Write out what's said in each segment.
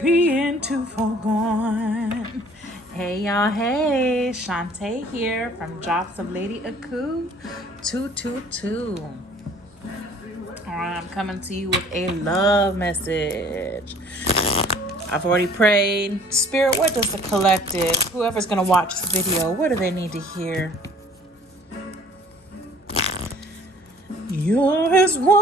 being too far gone. Hey y'all, hey, Shantae here from Drops of Lady Aku 222. Alright, I'm coming to you with a love message. I've already prayed. Spirit, what does the collective, whoever's gonna watch this video, what do they need to hear? You're as warm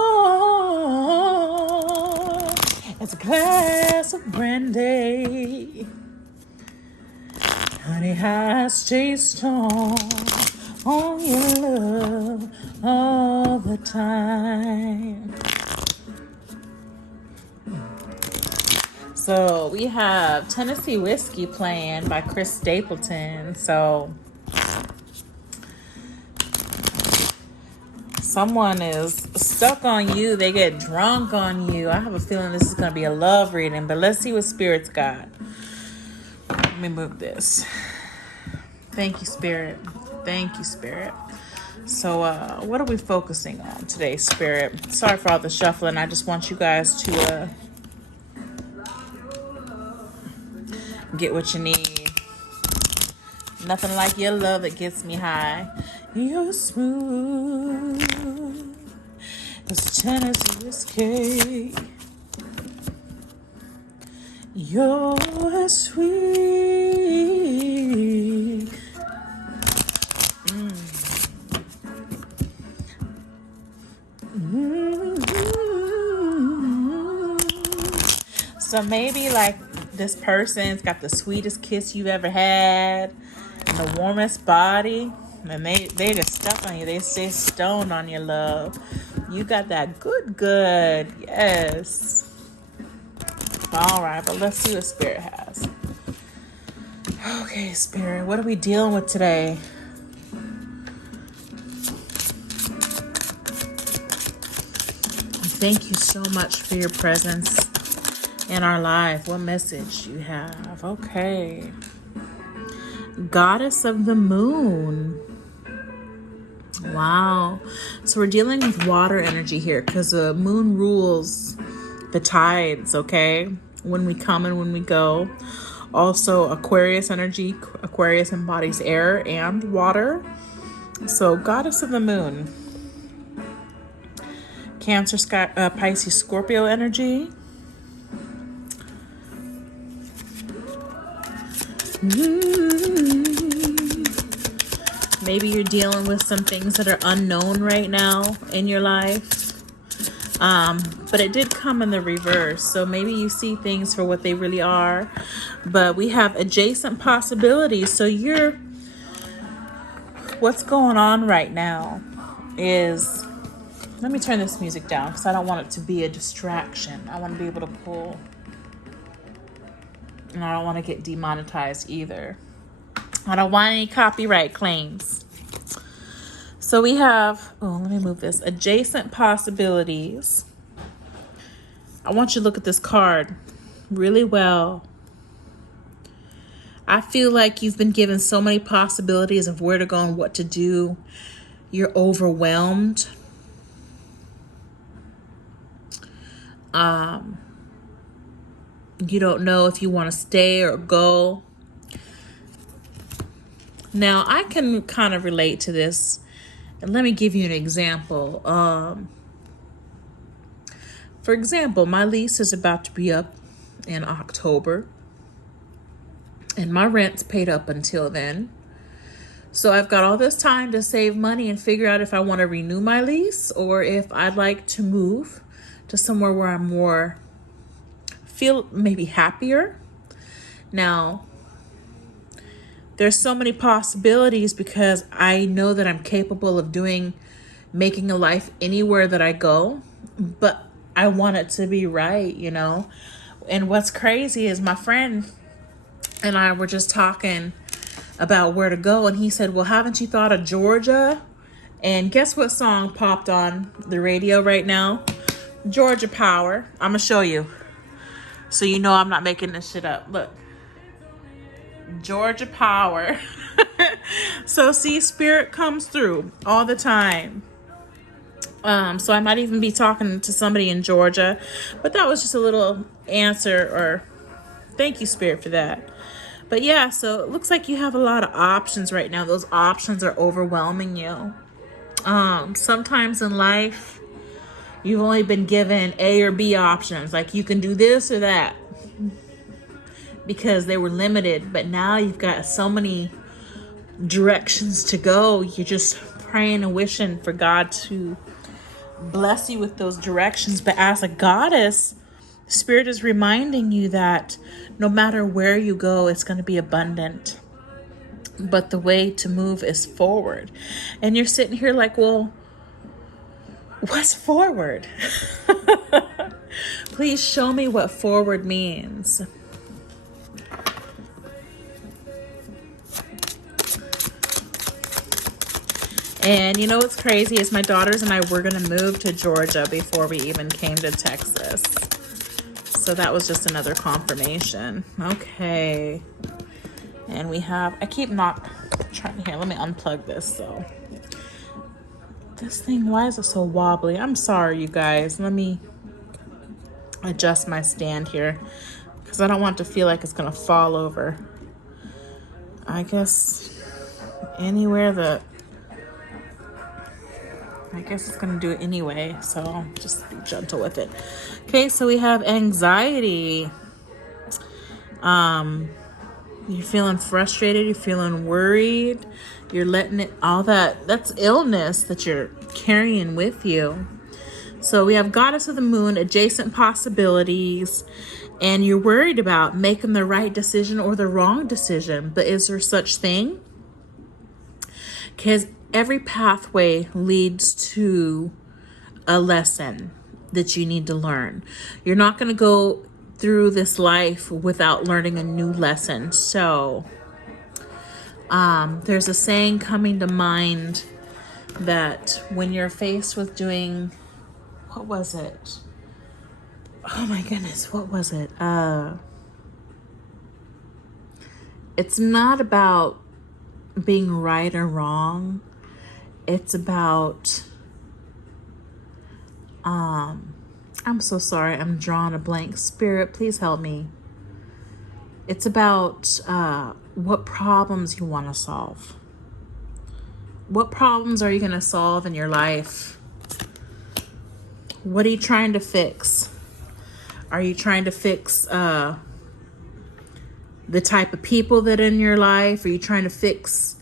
as a glass of brandy. Honey, I stay strong on your love all the time. So we have Tennessee Whiskey playing by Chris Stapleton. So someone is stuck on you. They get drunk on you. I have a feeling this is going to be a love reading, but let's see what Spirit's got. Let me move this. Thank you, Spirit. Thank you, Spirit. So, what are we focusing on today, Spirit? Sorry for all the shuffling. I just want you guys to get what you need. Nothing like your love that gets me high. You're smooth as Tennessee whiskey. You're sweet. So maybe like this person's got the sweetest kiss you've ever had and the warmest body, and they just stuck on you. They stay stoned on your love. You got that good. Yes. All right, but let's see what Spirit has. Okay, Spirit, what are we dealing with today? Thank you so much for your presence in our life. What message you have? Okay. Goddess of the moon. Wow. So we're dealing with water energy here because the moon rules the tides, okay? When we come and when we go. Also Aquarius energy. Aquarius embodies air and water. So Goddess of the moon. Cancer, Pisces, Scorpio energy. Maybe you're dealing with some things that are unknown right now in your life. But it did come in the reverse. So maybe you see things for what they really are. But we have adjacent possibilities. So what's going on right now is, let me turn this music down because I don't want it to be a distraction. I want to be able to pull. And I don't want to get demonetized either. I don't want any copyright claims. So we have, let me move this. Adjacent possibilities. I want you to look at this card really well. I feel like you've been given so many possibilities of where to go and what to do. You're overwhelmed. You don't know if you want to stay or go. Now, I can kind of relate to this. And let me give you an example. For example, my lease is about to be up in October. And my rent's paid up until then. So I've got all this time to save money and figure out if I want to renew my lease or if I'd like to move to somewhere where I'm feel maybe happier. Now, there's so many possibilities because I know that I'm capable of making a life anywhere that I go, but I want it to be right, you know? And what's crazy is my friend and I were just talking about where to go, and he said, well, haven't you thought of Georgia? And guess what song popped on the radio right now? Georgia Power. I'm gonna show you so you know I'm not making this shit up. Look, Georgia Power. So see, Spirit comes through all the time. So I might even be talking to somebody in Georgia, but that was just a little answer or Thank you, Spirit, for that. But yeah, so it looks like you have a lot of options right now. Those options are overwhelming you. Sometimes in life, you've only been given A or B options. Like you can do this or that because they were limited. But now you've got so many directions to go. You're just praying and wishing for God to bless you with those directions. But as a goddess, Spirit is reminding you that no matter where you go, it's going to be abundant. But the way to move is forward. And you're sitting here like, well, what's forward? Please show me what forward means. And you know what's crazy is my daughters and I were going to move to Georgia before we even came to Texas. So that was just another confirmation. Okay. And we have, I keep not trying to, here, let me unplug this. So this thing, why is it so wobbly? I'm sorry, you guys. Let me adjust my stand here because I don't want to feel like it's going to fall over. I guess anywhere that, I guess it's going to do it anyway. So just be gentle with it. Okay, so we have anxiety. You're feeling frustrated, you're feeling worried, you're letting it, all that's illness that you're carrying with you. So we have Goddess of the Moon, adjacent possibilities, and you're worried about making the right decision or the wrong decision. But is there such thing? Because every pathway leads to a lesson that you need to learn. You're not going to go through this life without learning a new lesson. So there's a saying coming to mind that when you're faced with doing, what was it? Oh my goodness, what was it? It's not about being right or wrong. It's about, I'm so sorry, I'm drawing a blank. Spirit, please help me. It's about what problems you want to solve. What problems are you going to solve in your life? What are you trying to fix? Are you trying to fix the type of people that are in your life? Are you trying to fix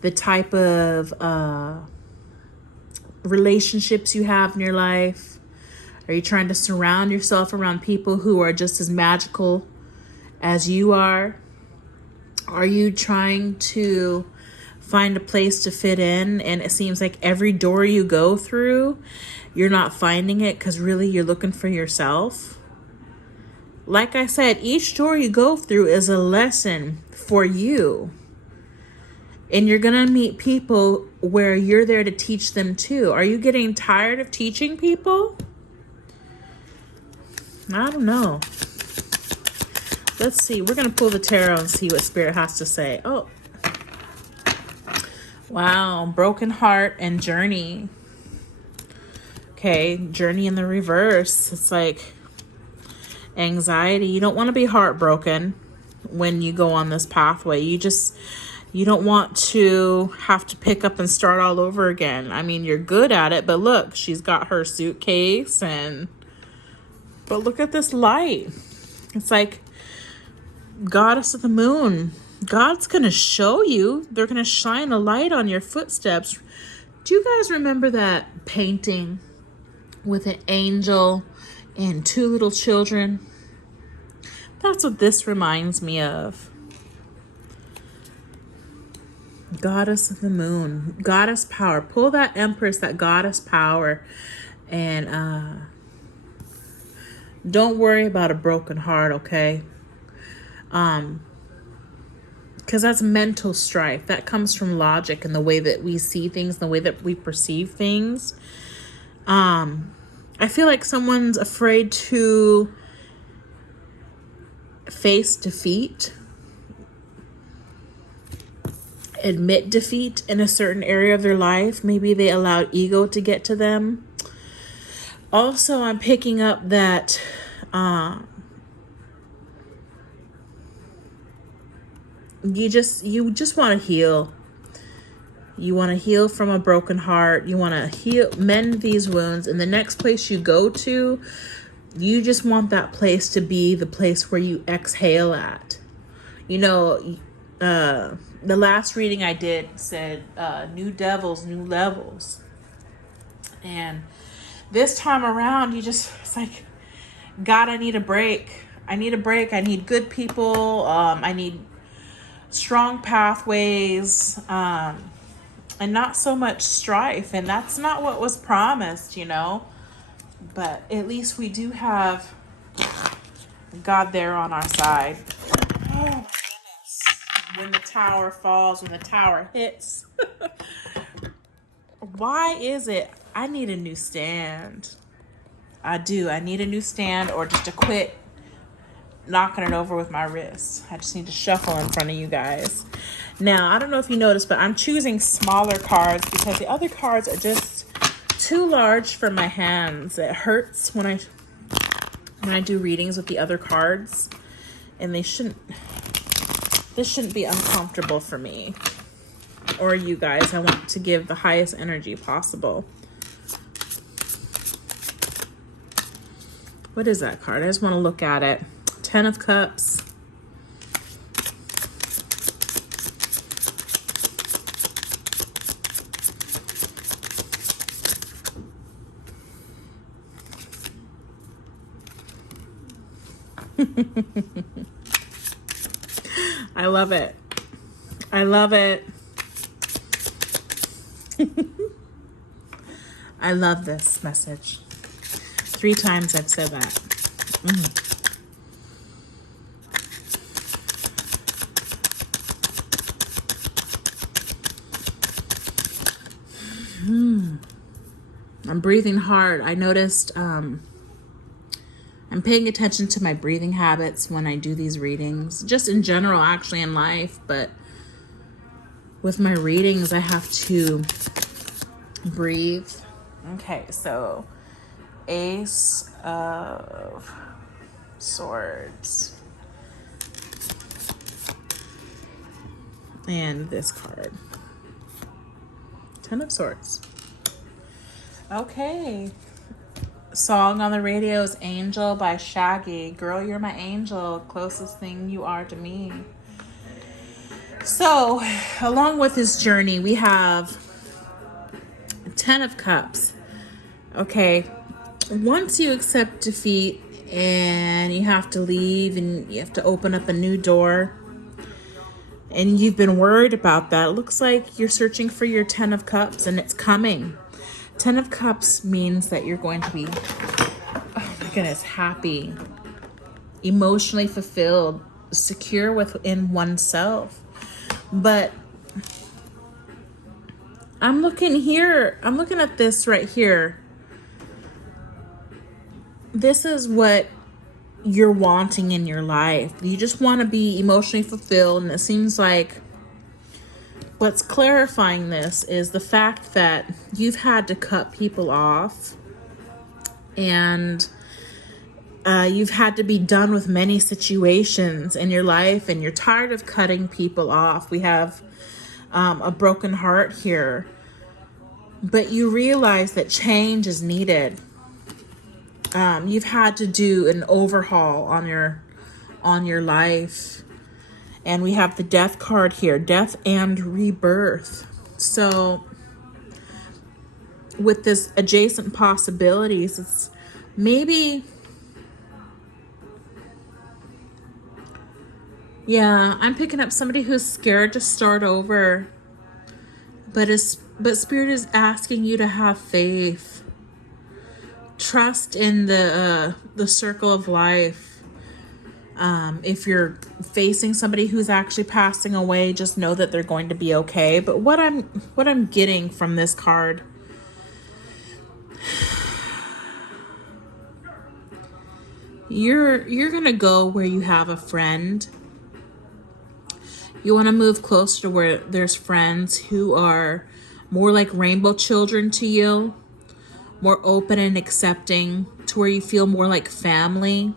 the type of relationships you have in your life? Are you trying to surround yourself around people who are just as magical as you are? Are you trying to find a place to fit in, and it seems like every door you go through, you're not finding it because really you're looking for yourself? Like I said, each door you go through is a lesson for you. And you're going to meet people where you're there to teach them too. Are you getting tired of teaching people? I don't know. Let's see. We're going to pull the tarot and see what Spirit has to say. Oh. Wow. Broken heart and journey. Okay. Journey in the reverse. It's like anxiety. You don't want to be heartbroken when you go on this pathway. You don't want to have to pick up and start all over again. I mean, you're good at it, but look, she's got her suitcase but look at this light. It's like Goddess of the Moon. God's going to show you. They're going to shine a light on your footsteps. Do you guys remember that painting with an angel and two little children? That's what this reminds me of. Goddess of the Moon. Goddess power. Pull that Empress, that goddess power. And don't worry about a broken heart, okay? Because that's mental strife. That comes from logic and the way that we see things, the way that we perceive things. I feel like someone's afraid to face defeat, admit defeat in a certain area of their life. Maybe they allowed ego to get to them. Also, I'm picking up that you just want to heal. You want to heal from a broken heart. You want to mend these wounds. And the next place you go to, you just want that place to be the place where you exhale at. You know, the last reading I did said, new devils, new levels. And this time around, it's like, God, I need a break. I need a break. I need good people. I need strong pathways. And not so much strife. And that's not what was promised, you know. But at least we do have God there on our side. Oh my goodness. When the tower falls, when the tower hits. Why is it? I need a new stand. I do. I need a new stand, or just to quit knocking it over with my wrist. I just need to shuffle in front of you guys. Now, I don't know if you noticed, but I'm choosing smaller cards because the other cards are just too large for my hands. It hurts when I do readings with the other cards, and this shouldn't be uncomfortable for me or you guys. I want to give the highest energy possible. What is that card? I just want to look at it. 10 of Cups. I love it. I love it. I love this message. 3 times I've said that. I'm breathing hard. I noticed I'm paying attention to my breathing habits when I do these readings, just in general, actually in life, but with my readings, I have to breathe. Okay, so Ace of Swords. And this card. 10 of Swords. Okay. Song on the radio is Angel by Shaggy. Girl, you're my angel. Closest thing you are to me. So, along with this journey, we have 10 of Cups. Okay. Once you accept defeat and you have to leave and you have to open up a new door, and you've been worried about that, it looks like you're searching for your 10 of Cups, and it's coming. 10 of Cups means that you're going to be, oh my goodness, happy, emotionally fulfilled, secure within oneself. But I'm looking at this right here. This is what you're wanting in your life. You just want to be emotionally fulfilled, and it seems like what's clarifying this is the fact that you've had to cut people off, and you've had to be done with many situations in your life, and you're tired of cutting people off. We have a broken heart here, but you realize that change is needed. You've had to do an overhaul on your life. And we have the Death card here, death and rebirth. So with this adjacent possibilities, it's maybe, yeah, I'm picking up somebody who's scared to start over, but Spirit is asking you to have faith, trust in the circle of life. If you're facing somebody who's actually passing away, just know that they're going to be okay. But what I'm getting from this card, you're gonna go where you have a friend. You want to move closer to where there's friends who are more like rainbow children to you, more open and accepting, to where you feel more like family.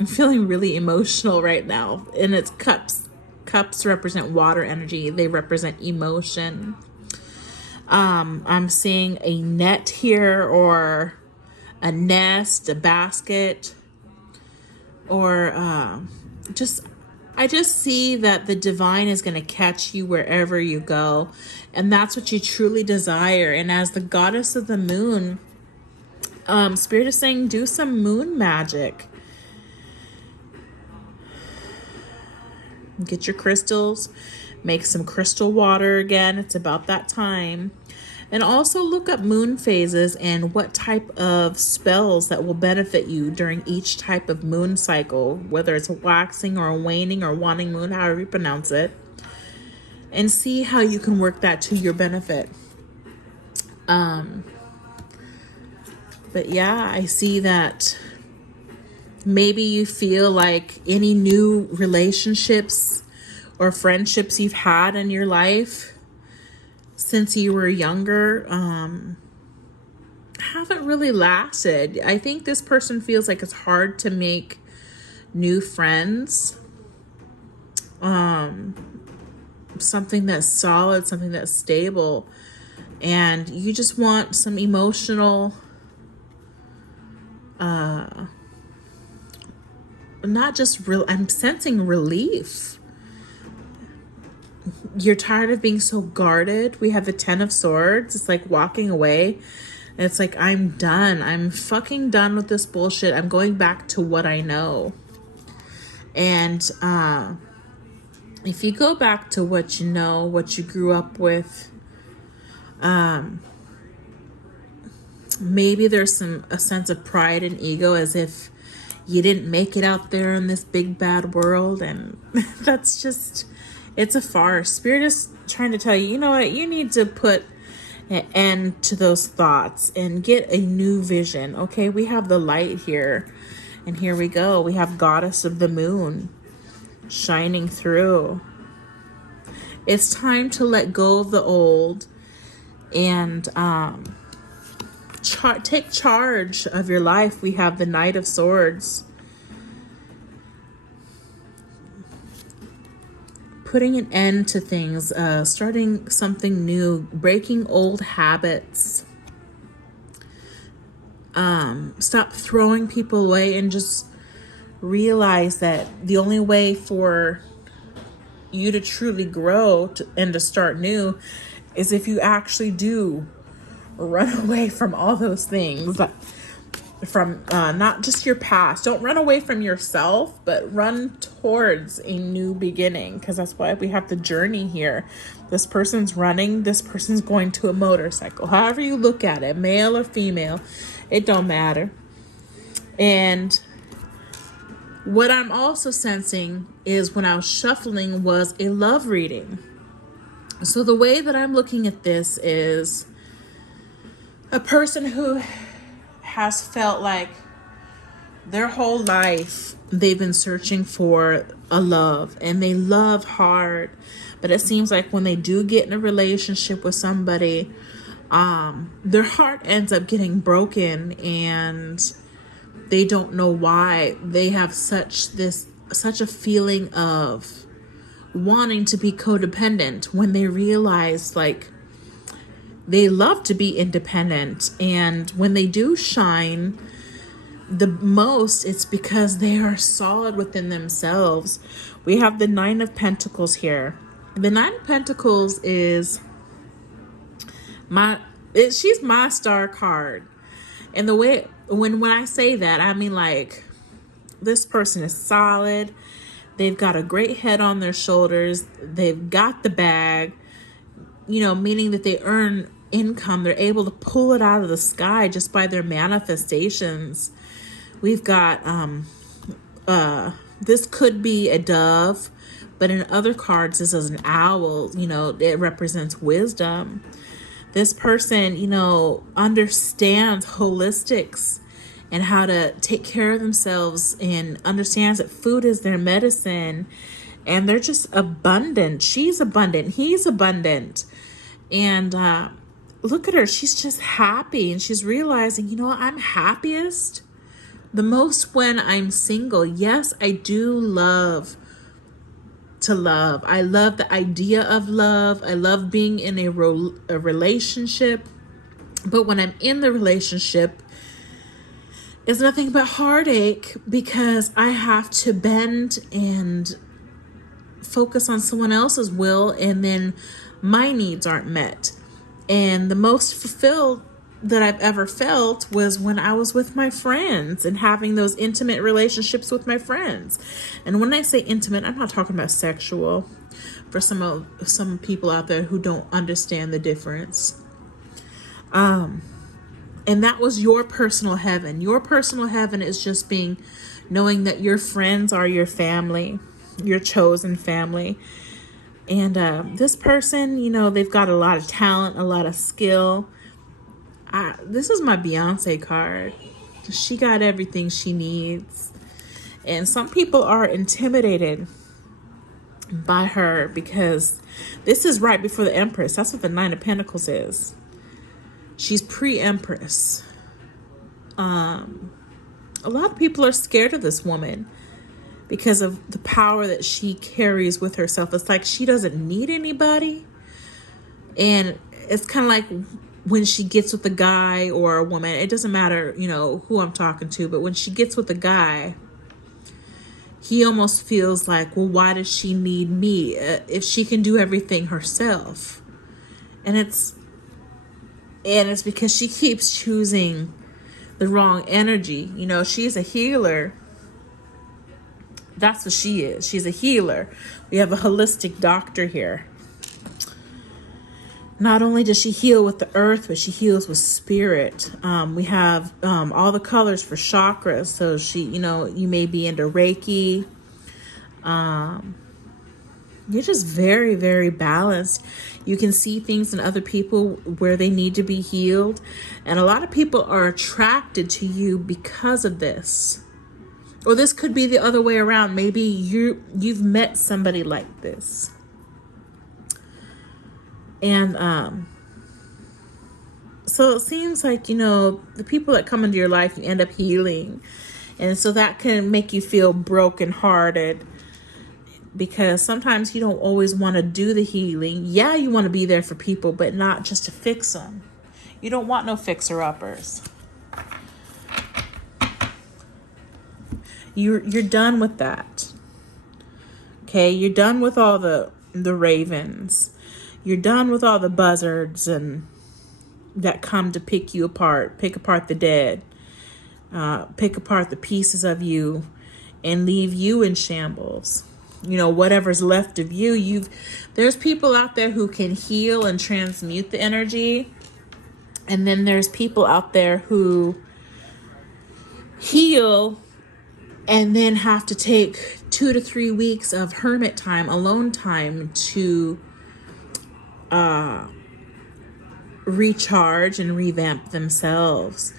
I'm feeling really emotional right now. And it's cups. Cups represent water energy. They represent emotion. I'm seeing a net here, or a nest, a basket, or I just see that the divine is going to catch you wherever you go. And that's what you truly desire. And as the goddess of the moon, Spirit is saying do some moon magic. Get your crystals, make some crystal water again. It's about that time. And also look up moon phases and what type of spells that will benefit you during each type of moon cycle, whether it's a waxing or a waning or waning moon, however you pronounce it, and see how you can work that to your benefit. But yeah, I see that maybe you feel like any new relationships or friendships you've had in your life since you were younger haven't really lasted. I think this person feels like it's hard to make new friends. Something that's solid, something that's stable. And you just want some emotional, not just real, I'm sensing relief. You're tired of being so guarded. We have the 10 of Swords. It's like walking away. It's like, I'm done. I'm fucking done with this bullshit. I'm going back to what I know. And if you go back to what you know, what you grew up with, maybe there's a sense of pride and ego, as if you didn't make it out there in this big bad world. And that's just, it's a farce. Spirit is trying to tell you, you know what, you need to put an end to those thoughts and get a new vision. Okay, we have the light here, and here we go. We have Goddess of the Moon shining through. It's time to let go of the old and take charge of your life. We have the Knight of Swords. Putting an end to things, starting something new, breaking old habits. Stop throwing people away and just realize that the only way for you to truly grow and to start new is if you actually do run away from all those things, from not just your past. Don't run away from yourself, but run towards a new beginning, because that's why we have the journey here. This person's running, this person's going to a motorcycle. However you look at it, male or female, it don't matter. And what I'm also sensing is, when I was shuffling, was a love reading. So the way that I'm looking at this is a person who has felt like their whole life they've been searching for a love, and they love hard, but it seems like when they do get in a relationship with somebody, their heart ends up getting broken, and they don't know why. They have such a feeling of wanting to be codependent, when they realize like they love to be independent. And when they do shine the most, it's because they are solid within themselves. We have the Nine of Pentacles here. The Nine of Pentacles is she's my star card. And the way, when I say that, I mean like, this person is solid. They've got a great head on their shoulders. They've got the bag, meaning that they earn income. They're able to pull it out of the sky just by their manifestations. We've got this could be a dove, but in other cards this is an owl. It represents wisdom. This person understands holistics and how to take care of themselves, and understands that food is their medicine, and they're just abundant. She's abundant, he's abundant. And look at her, she's just happy, and she's realizing, I'm happiest the most when I'm single. Yes, I do love to love. I love the idea of love. I love being in a relationship. But when I'm in the relationship, it's nothing but heartache because I have to bend and focus on someone else's will, and then my needs aren't met. And the most fulfilled that I've ever felt was when I was with my friends and having those intimate relationships with my friends. And when I say intimate, I'm not talking about sexual for some people out there who don't understand the difference. And that was your personal heaven. Your personal heaven is just knowing that your friends are your family, your chosen family. And this person, they've got a lot of talent, a lot of skill. This is my Beyonce card. She got everything she needs. And some people are intimidated by her because this is right before the Empress. That's what the Nine of Pentacles is. She's pre-Empress. A lot of people are scared of this woman because of the power that she carries with herself. It's like she doesn't need anybody. And it's kind of like when she gets with a guy or a woman, it doesn't matter, who I'm talking to, but when she gets with a guy, he almost feels like, well, why does she need me if she can do everything herself? And it's because she keeps choosing the wrong energy. She's a healer. That's what she is. She's a healer. We have a holistic doctor here. Not only does she heal with the earth, but she heals with spirit. We have all the colors for chakras. So you may be into Reiki. You're just very, very balanced. You can see things in other people where they need to be healed. And a lot of people are attracted to you because of this. Or this could be the other way around. Maybe you've met somebody like this. And so it seems like, the people that come into your life, you end up healing. And so that can make you feel brokenhearted because sometimes you don't always want to do the healing. Yeah, you want to be there for people, but not just to fix them. You don't want no fixer-uppers. You're done with that. Okay, you're done with all the ravens. You're done with all the buzzards and that come to pick you apart, pick apart the dead, pick apart the pieces of you and leave you in shambles. Whatever's left of you, there's people out there who can heal and transmute the energy. And then there's people out there who heal and then have to take 2 to 3 weeks of hermit time, alone time to recharge and revamp themselves.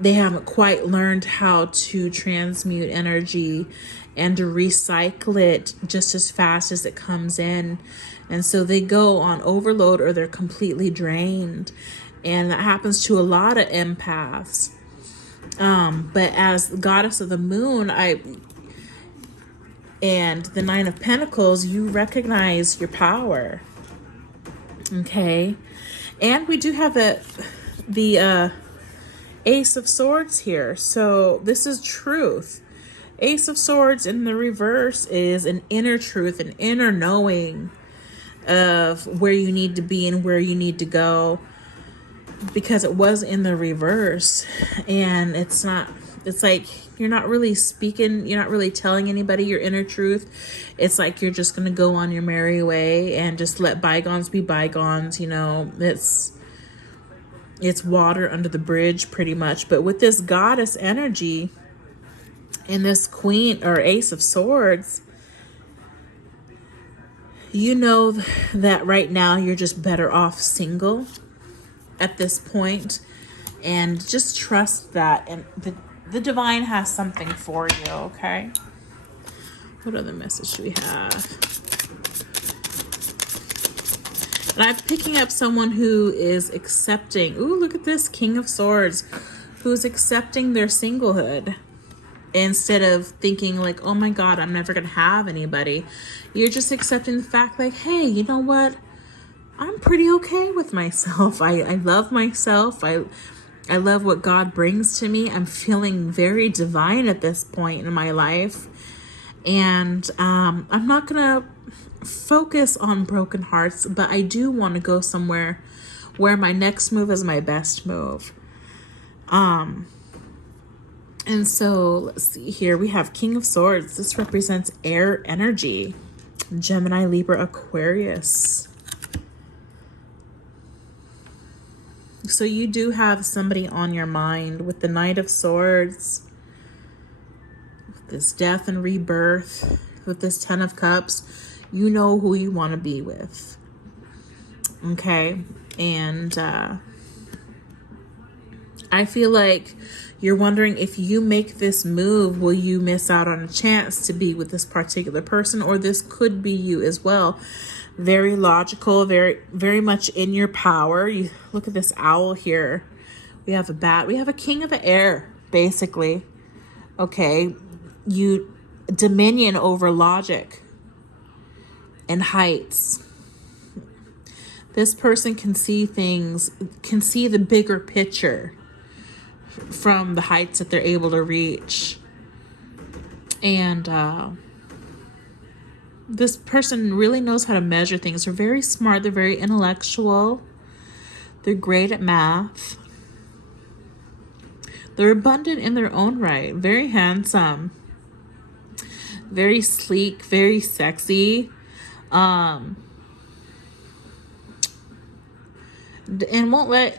They haven't quite learned how to transmute energy and to recycle it just as fast as it comes in. And so they go on overload or they're completely drained. And that happens to a lot of empaths. But as goddess of the moon, and the Nine of Pentacles, you recognize your power. Okay. And we do have the Ace of Swords here. So this is truth. Ace of Swords in the reverse is an inner truth, an inner knowing of where you need to be and where you need to go, because it was in the reverse. And it's like you're not really speaking, you're not really telling anybody your inner truth. It's like you're just going to go on your merry way and just let bygones be bygones. It's water under the bridge pretty much. But with this goddess energy and this Queen or Ace of Swords, that right now you're just better off single at this point, and just trust that, and the divine has something for you. Okay, what other message do we have? And I'm picking up someone who is accepting. Ooh, look at this King of Swords. who's accepting their singlehood instead of thinking like, oh my God, I'm never going to have anybody. You're just accepting the fact like, hey, you know what? I'm pretty okay with myself. I love myself. I love what God brings to me. I'm feeling very divine at this point in my life. And I'm not going to focus on broken hearts, but I do want to go somewhere where my next move is my best move. And so let's see here. We have King of Swords. This represents air energy. Gemini, Libra, Aquarius. So you do have somebody on your mind with the Knight of Swords, with this death and rebirth, with this Ten of Cups. You know who you want to be with. Okay. And I feel like you're wondering, if you make this move, will you miss out on a chance to be with this particular person? Or this could be you as well. Very logical, very, very much in your power. You look at this owl here. We have a bat. We have a king of the air, basically. Okay. You dominion over logic and heights. This person can see things, can see the bigger picture from the heights that they're able to reach. And this person really knows how to measure things. They're very smart. They're very intellectual. They're great at math. They're abundant in their own right. Very handsome. Very sleek. Very sexy. And won't let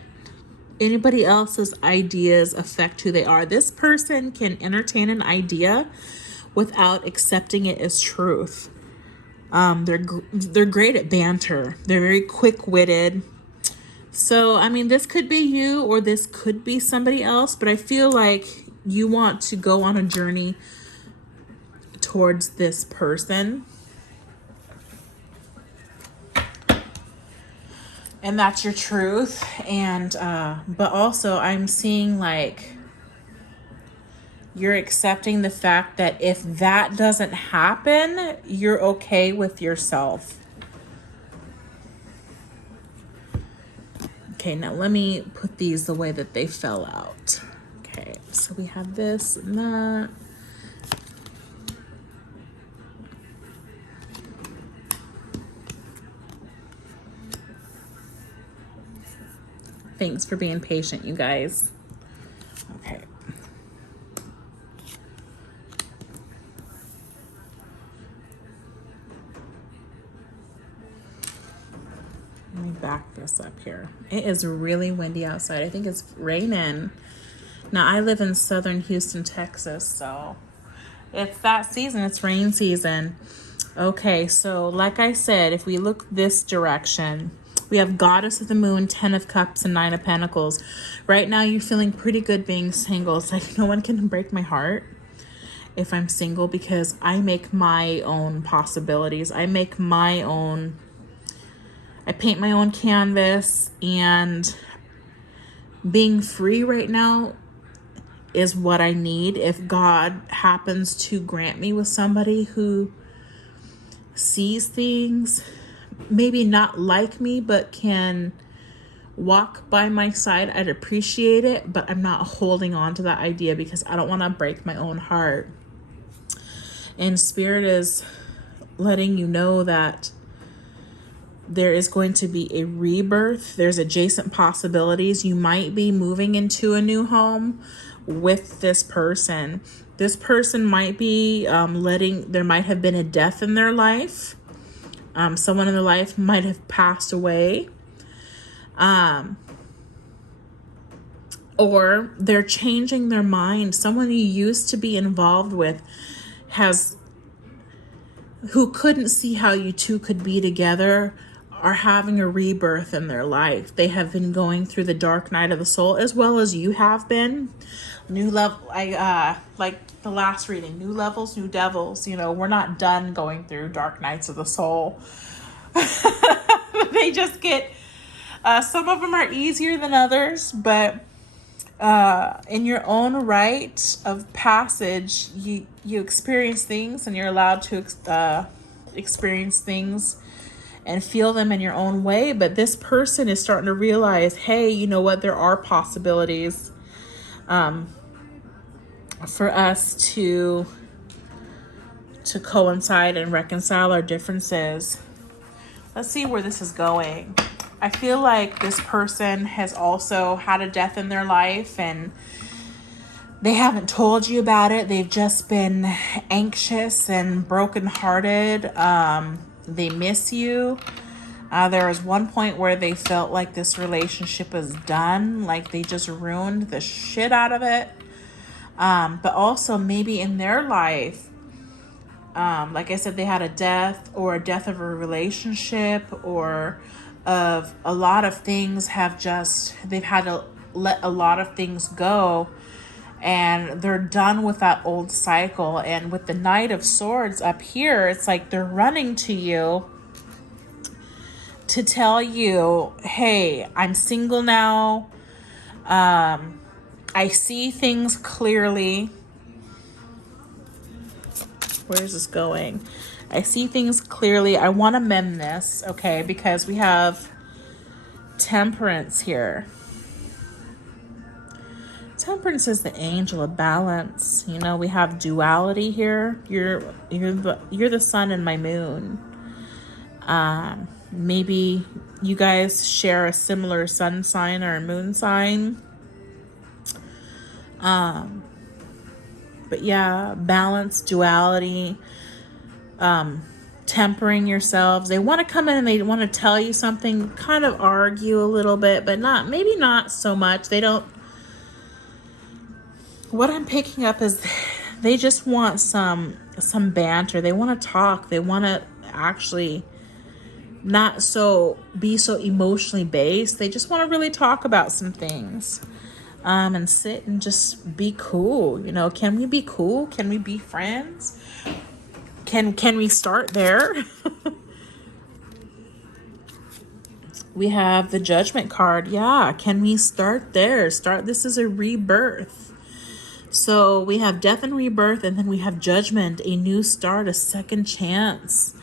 anybody else's ideas affect who they are. This person can entertain an idea without accepting it as truth. They're great at banter. They're very quick-witted. So, I mean, this could be you or this could be somebody else, but I feel like you want to go on a journey towards this person. And that's your truth. And, but also I'm seeing like you're accepting the fact that if that doesn't happen, you're okay with yourself. Okay, now let me put these the way that they fell out. Okay, so we have this and that. Thanks for being patient, you guys. Okay. Let me back this up here. It is really windy outside. I think it's raining. Now, I live in southern Houston, Texas, so it's that season. It's rain season. Okay, so like I said, if we look this direction, we have Goddess of the Moon, 10 of Cups, and 9 of Pentacles. Right now, you're feeling pretty good being single. It's like no one can break my heart if I'm single because I make my own possibilities. I paint my own canvas, and being free right now is what I need. If God happens to grant me with somebody who sees things, maybe not like me, but can walk by my side, I'd appreciate it, but I'm not holding on to that idea because I don't want to break my own heart. And Spirit is letting you know that there is going to be a rebirth. There's adjacent possibilities. You might be moving into a new home with this person. This person might be there might have been a death in their life. Someone in their life might have passed away. Or they're changing their mind. Someone you used to be involved with who couldn't see how you two could be together, are having a rebirth in their life. They have been going through the dark night of the soul as well as you have been. New level, like the last reading, new levels, new devils. You know, we're not done going through dark nights of the soul. They just get, some of them are easier than others, but in your own right of passage, you experience things, and you're allowed to experience things and feel them in your own way. But this person is starting to realize, hey, you know what? There are possibilities for us to coincide and reconcile our differences. Let's see where this is going. I feel like this person has also had a death in their life, and they haven't told you about it. They've just been anxious and brokenhearted. They miss you. There was one point where they felt like this relationship is done, like they just ruined the shit out of it. But also maybe in their life, like I said, they had a death, or a death of a relationship, or of a lot of things they've had to let a lot of things go, and they're done with that old cycle. And with the Knight of Swords up here, it's like they're running to you to tell you, hey, I'm single now. I see things clearly. Where is this going? I see things clearly. I want to mend this, okay? Because we have Temperance here. Temperance is the angel of balance. You know, we have duality here. You're the sun and my moon. Maybe you guys share a similar sun sign or a moon sign. But yeah, balance, duality, tempering yourselves. They want to come in and they want to tell you something, kind of argue a little bit, but maybe not so much. They don't. What I'm picking up is they just want some banter. They want to talk. They want to actually not be so emotionally based. They just want to really talk about some things. And sit and just be cool. You know, can we be cool? Can we be friends? Can we start there? We have the Judgment card. Yeah, can we start there? This is a rebirth. So we have death and rebirth, and then we have Judgment, a new start, a second chance,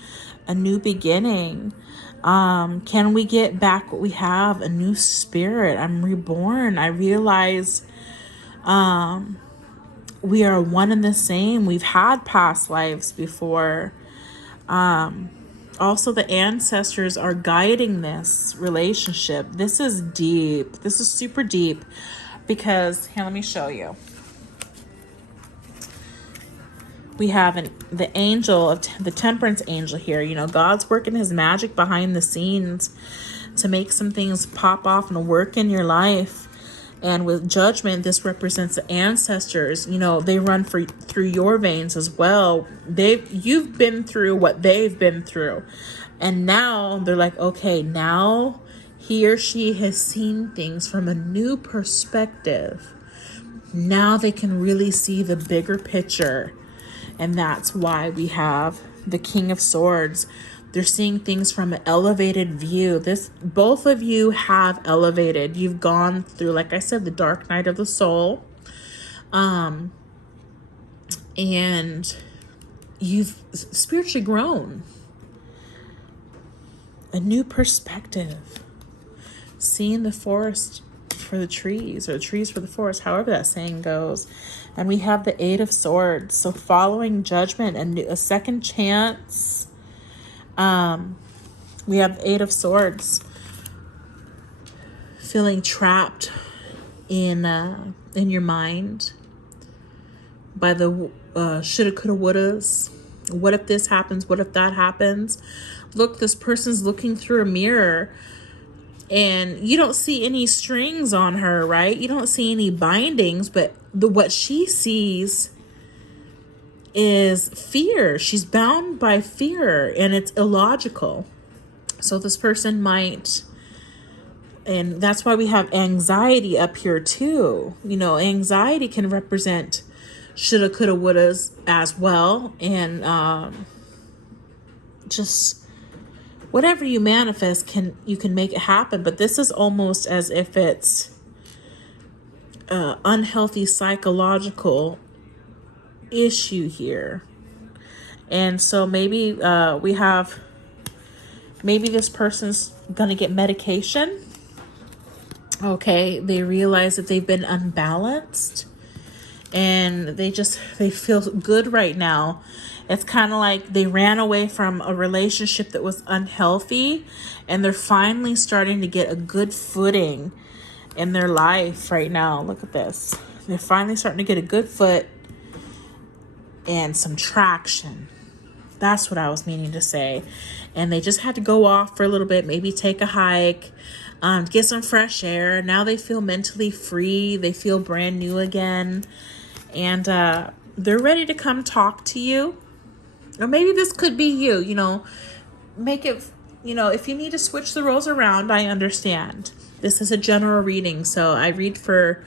a new beginning. Can we get back what we have? A new spirit. I'm reborn. I realize we are one and the same. We've had past lives before. Also, the ancestors are guiding this relationship. This is deep. This is super deep because, here, let me show you. We have the angel of the Temperance angel here. You know, God's working his magic behind the scenes to make some things pop off and work in your life. And with Judgment, this represents the ancestors. You know, they run through your veins as well. You've been through what they've been through. And now they're like, okay, now he or she has seen things from a new perspective. Now they can really see the bigger picture. And that's why we have the King of Swords. They're seeing things from an elevated view. Both of you have elevated. You've gone through, like I said, the dark night of the soul. And you've spiritually grown. A new perspective. Seeing the forest for the trees, or the trees for the forest, however that saying goes. And we have the Eight of Swords. So following Judgment and a second chance. We have the Eight of Swords. Feeling trapped in your mind by the shoulda, coulda, wouldas. What if this happens? What if that happens? Look, this person's looking through a mirror. And you don't see any strings on her, right? You don't see any bindings, but what she sees is fear. She's bound by fear, and it's illogical. So this person might, and that's why we have anxiety up here too. You know, anxiety can represent shoulda, coulda, wouldas as well. And just whatever you manifest, you can make it happen. But this is almost as if it's unhealthy psychological issue here. And so maybe maybe this person's gonna get medication. Okay, they realize that they've been unbalanced and they feel good right now. It's kind of like they ran away from a relationship that was unhealthy, and they're finally starting to get a good footing in their life right now. Look at this. They're finally starting to get a good foot and some traction. That's what I was meaning to say. And they just had to go off for a little bit, maybe take a hike, get some fresh air. Now they feel mentally free. They feel brand new again. And they're ready to come talk to you. Or maybe this could be you, make it, if you need to switch the roles around, I understand. This is a general reading, so I read for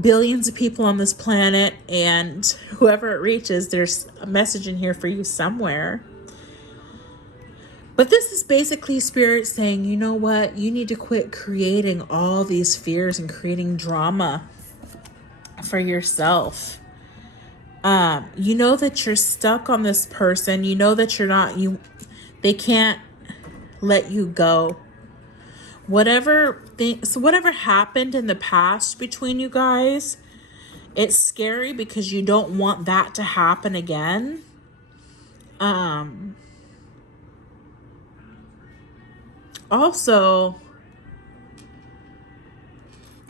billions of people on this planet, and whoever it reaches, there's a message in here for you somewhere. But this is basically Spirit saying, you know what? You need to quit creating all these fears and creating drama for yourself. You know that you're stuck on this person. You know that they can't let you go. Whatever happened in the past between you guys, it's scary because you don't want that to happen again. Also,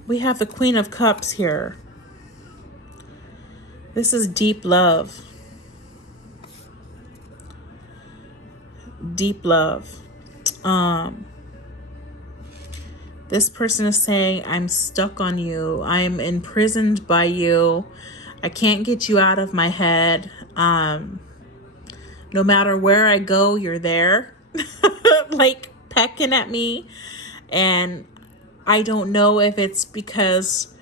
we have the Queen of Cups here. This is deep love. Deep love. This person is saying, I'm stuck on you. I'm imprisoned by you. I can't get you out of my head. No matter where I go, you're there. Like pecking at me. And I don't know if it's because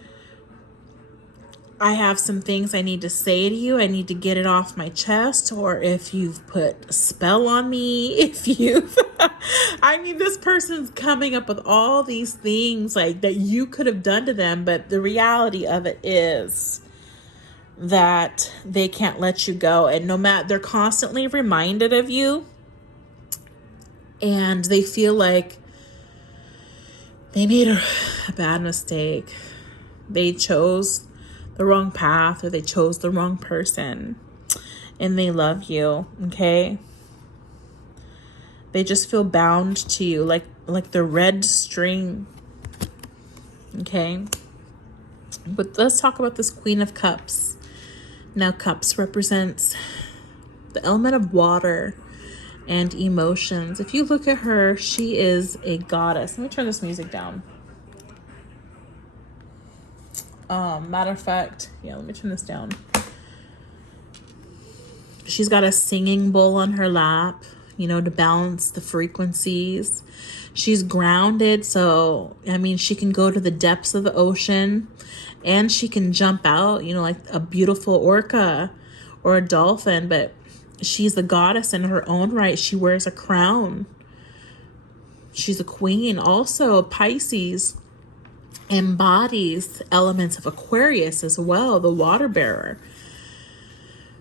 I have some things I need to say to you. I need to get it off my chest, or if you've put a spell on me, this person's coming up with all these things like that you could have done to them. But the reality of it is that they can't let you go. And they're constantly reminded of you, and they feel like they made a bad mistake. They chose the wrong path, or they chose the wrong person, and they love you. Okay, they just feel bound to you like the red string. Okay, but let's talk about this Queen of Cups. Now, Cups represents the element of water and emotions. If you look at her, she is a goddess. Let me turn this music down. Matter of fact, let me turn this down. She's got a singing bowl on her lap, to balance the frequencies. She's grounded, so, she can go to the depths of the ocean, and she can jump out, like a beautiful orca or a dolphin, but she's a goddess in her own right. She wears a crown. She's a queen. Also, Pisces embodies elements of Aquarius as well, the water bearer.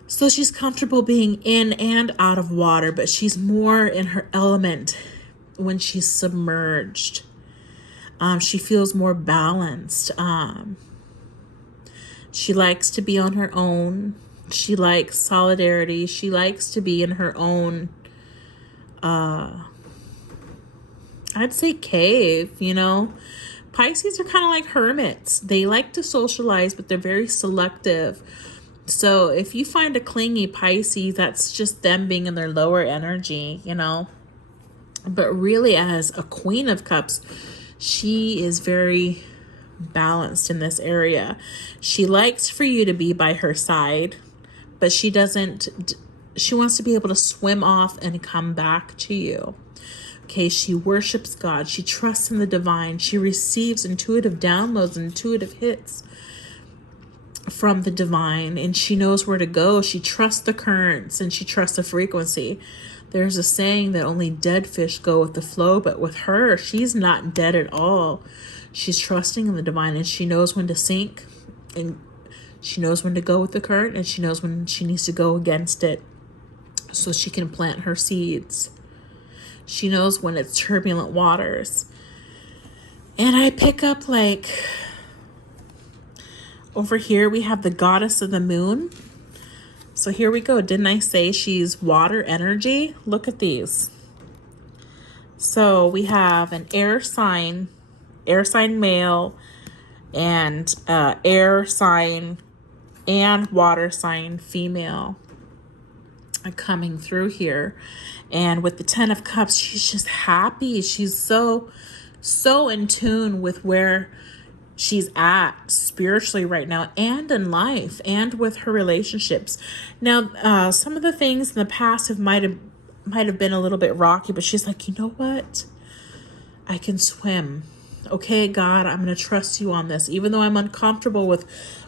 So she's comfortable being in and out of water, but she's more in her element when she's submerged. She feels more balanced. She likes to be on her own. She likes solidarity. She likes to be in her own, I'd say cave, Pisces are kind of like hermits. They like to socialize, but they're very selective. So if you find a clingy Pisces, that's just them being in their lower energy, But really, as a Queen of Cups, she is very balanced in this area. She likes for you to be by her side, but she wants to be able to swim off and come back to you. Okay, she worships God. She trusts in the divine. She receives intuitive downloads, intuitive hits from the divine, and she knows where to go. She trusts the currents, and she trusts the frequency. There's a saying that only dead fish go with the flow, but with her, she's not dead at all. She's trusting in the divine, and she knows when to sink, and she knows when to go with the current, and she knows when she needs to go against it so she can plant her seeds. She knows when it's turbulent waters. And I pick up, like, over here we have the goddess of the moon. So here we go. Didn't I say she's water energy? Look at these. So we have an air sign male, and air sign and water sign female coming through here. And with the 10 of Cups, she's just happy. She's so in tune with where she's at spiritually right now, and in life, and with her relationships. Now, some of the things in the past might have been a little bit rocky, but she's like, you know what? I can swim. Okay, God, I'm going to trust you on this. Even though I'm uncomfortable with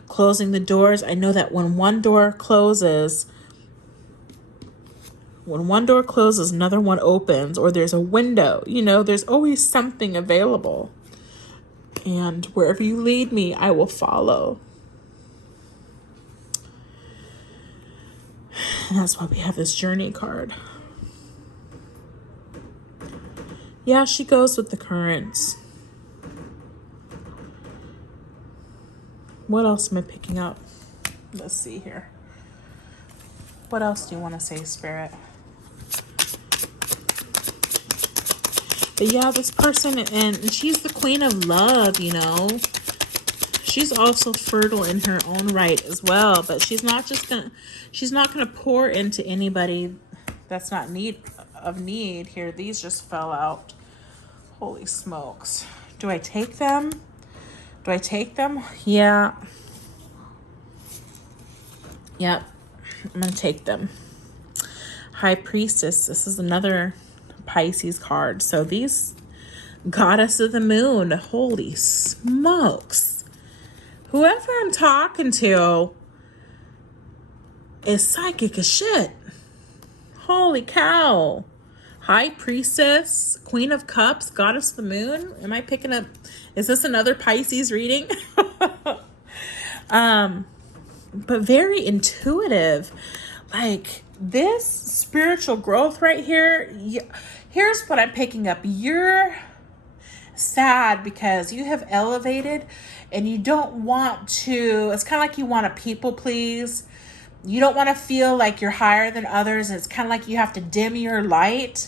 closing the doors, I know that when one door closes, another one opens, or there's a window. There's always something available. And wherever you lead me, I will follow. And that's why we have this journey card. Yeah, she goes with the currents. What else am I picking up? Let's see here. What else do you want to say, Spirit? But yeah, this person, and she's the queen of love, She's also fertile in her own right as well, but she's not gonna pour into anybody that's not need here. These just fell out. Holy smokes. Do I take them? Yeah. Yep. I'm gonna take them. High Priestess. This is another Pisces card. So these goddess of the moon, holy smokes. Whoever I'm talking to is psychic as shit. Holy cow. High Priestess, Queen of Cups, Goddess of the Moon. Am I picking up? Is this another Pisces reading? But very intuitive. Like, this spiritual growth right here. Here's what I'm picking up. You're sad because you have elevated and you don't want to, it's kind of like you want to people please. You don't want to feel like you're higher than others. And it's kind of like you have to dim your light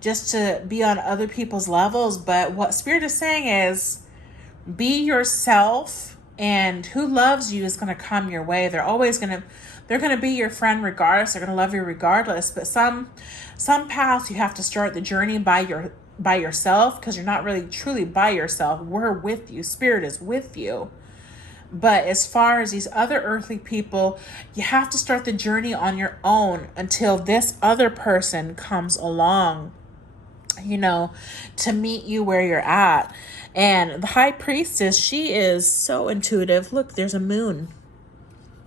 just to be on other people's levels. But what Spirit is saying is, be yourself, and who loves you is going to come your way. They're going to be your friend regardless. They're going to love you regardless. But some paths you have to start the journey by yourself, because you're not really truly by yourself. We're with you. Spirit is with you. But as far as these other earthly people, you have to start the journey on your own until this other person comes along, to meet you where you're at. And the High Priestess, she is so intuitive. Look, there's a moon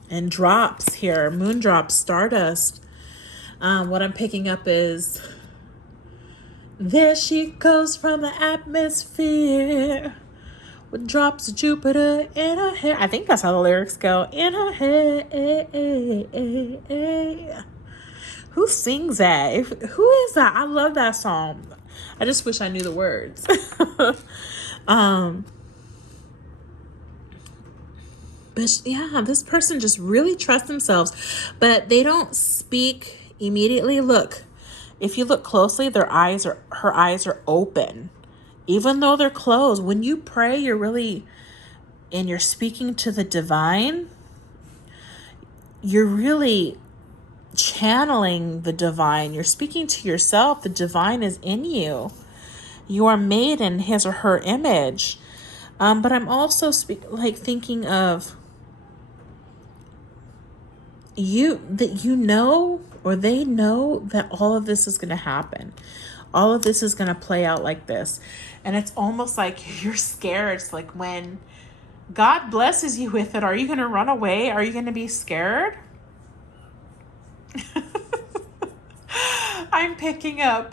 and drops here. Moon drops, stardust. What I'm picking up is, there she goes from the atmosphere with drops of Jupiter in her hair. I think that's how the lyrics go. In her hair. Who sings that? Who is that? I love that song. I just wish I knew the words. But yeah, this person just really trusts themselves, but they don't speak immediately. Look, if you look closely, her eyes are open. Even though they're closed, when you pray, you're speaking to the divine, you're really channeling the divine. You're speaking to yourself. The divine is in you. You are made in his or her image. But I'm also thinking of or they know that all of this is going to happen. All of this is going to play out like this. And it's almost like you're scared. It's like when God blesses you with it, are you going to run away? Are you going to be scared? I'm picking up,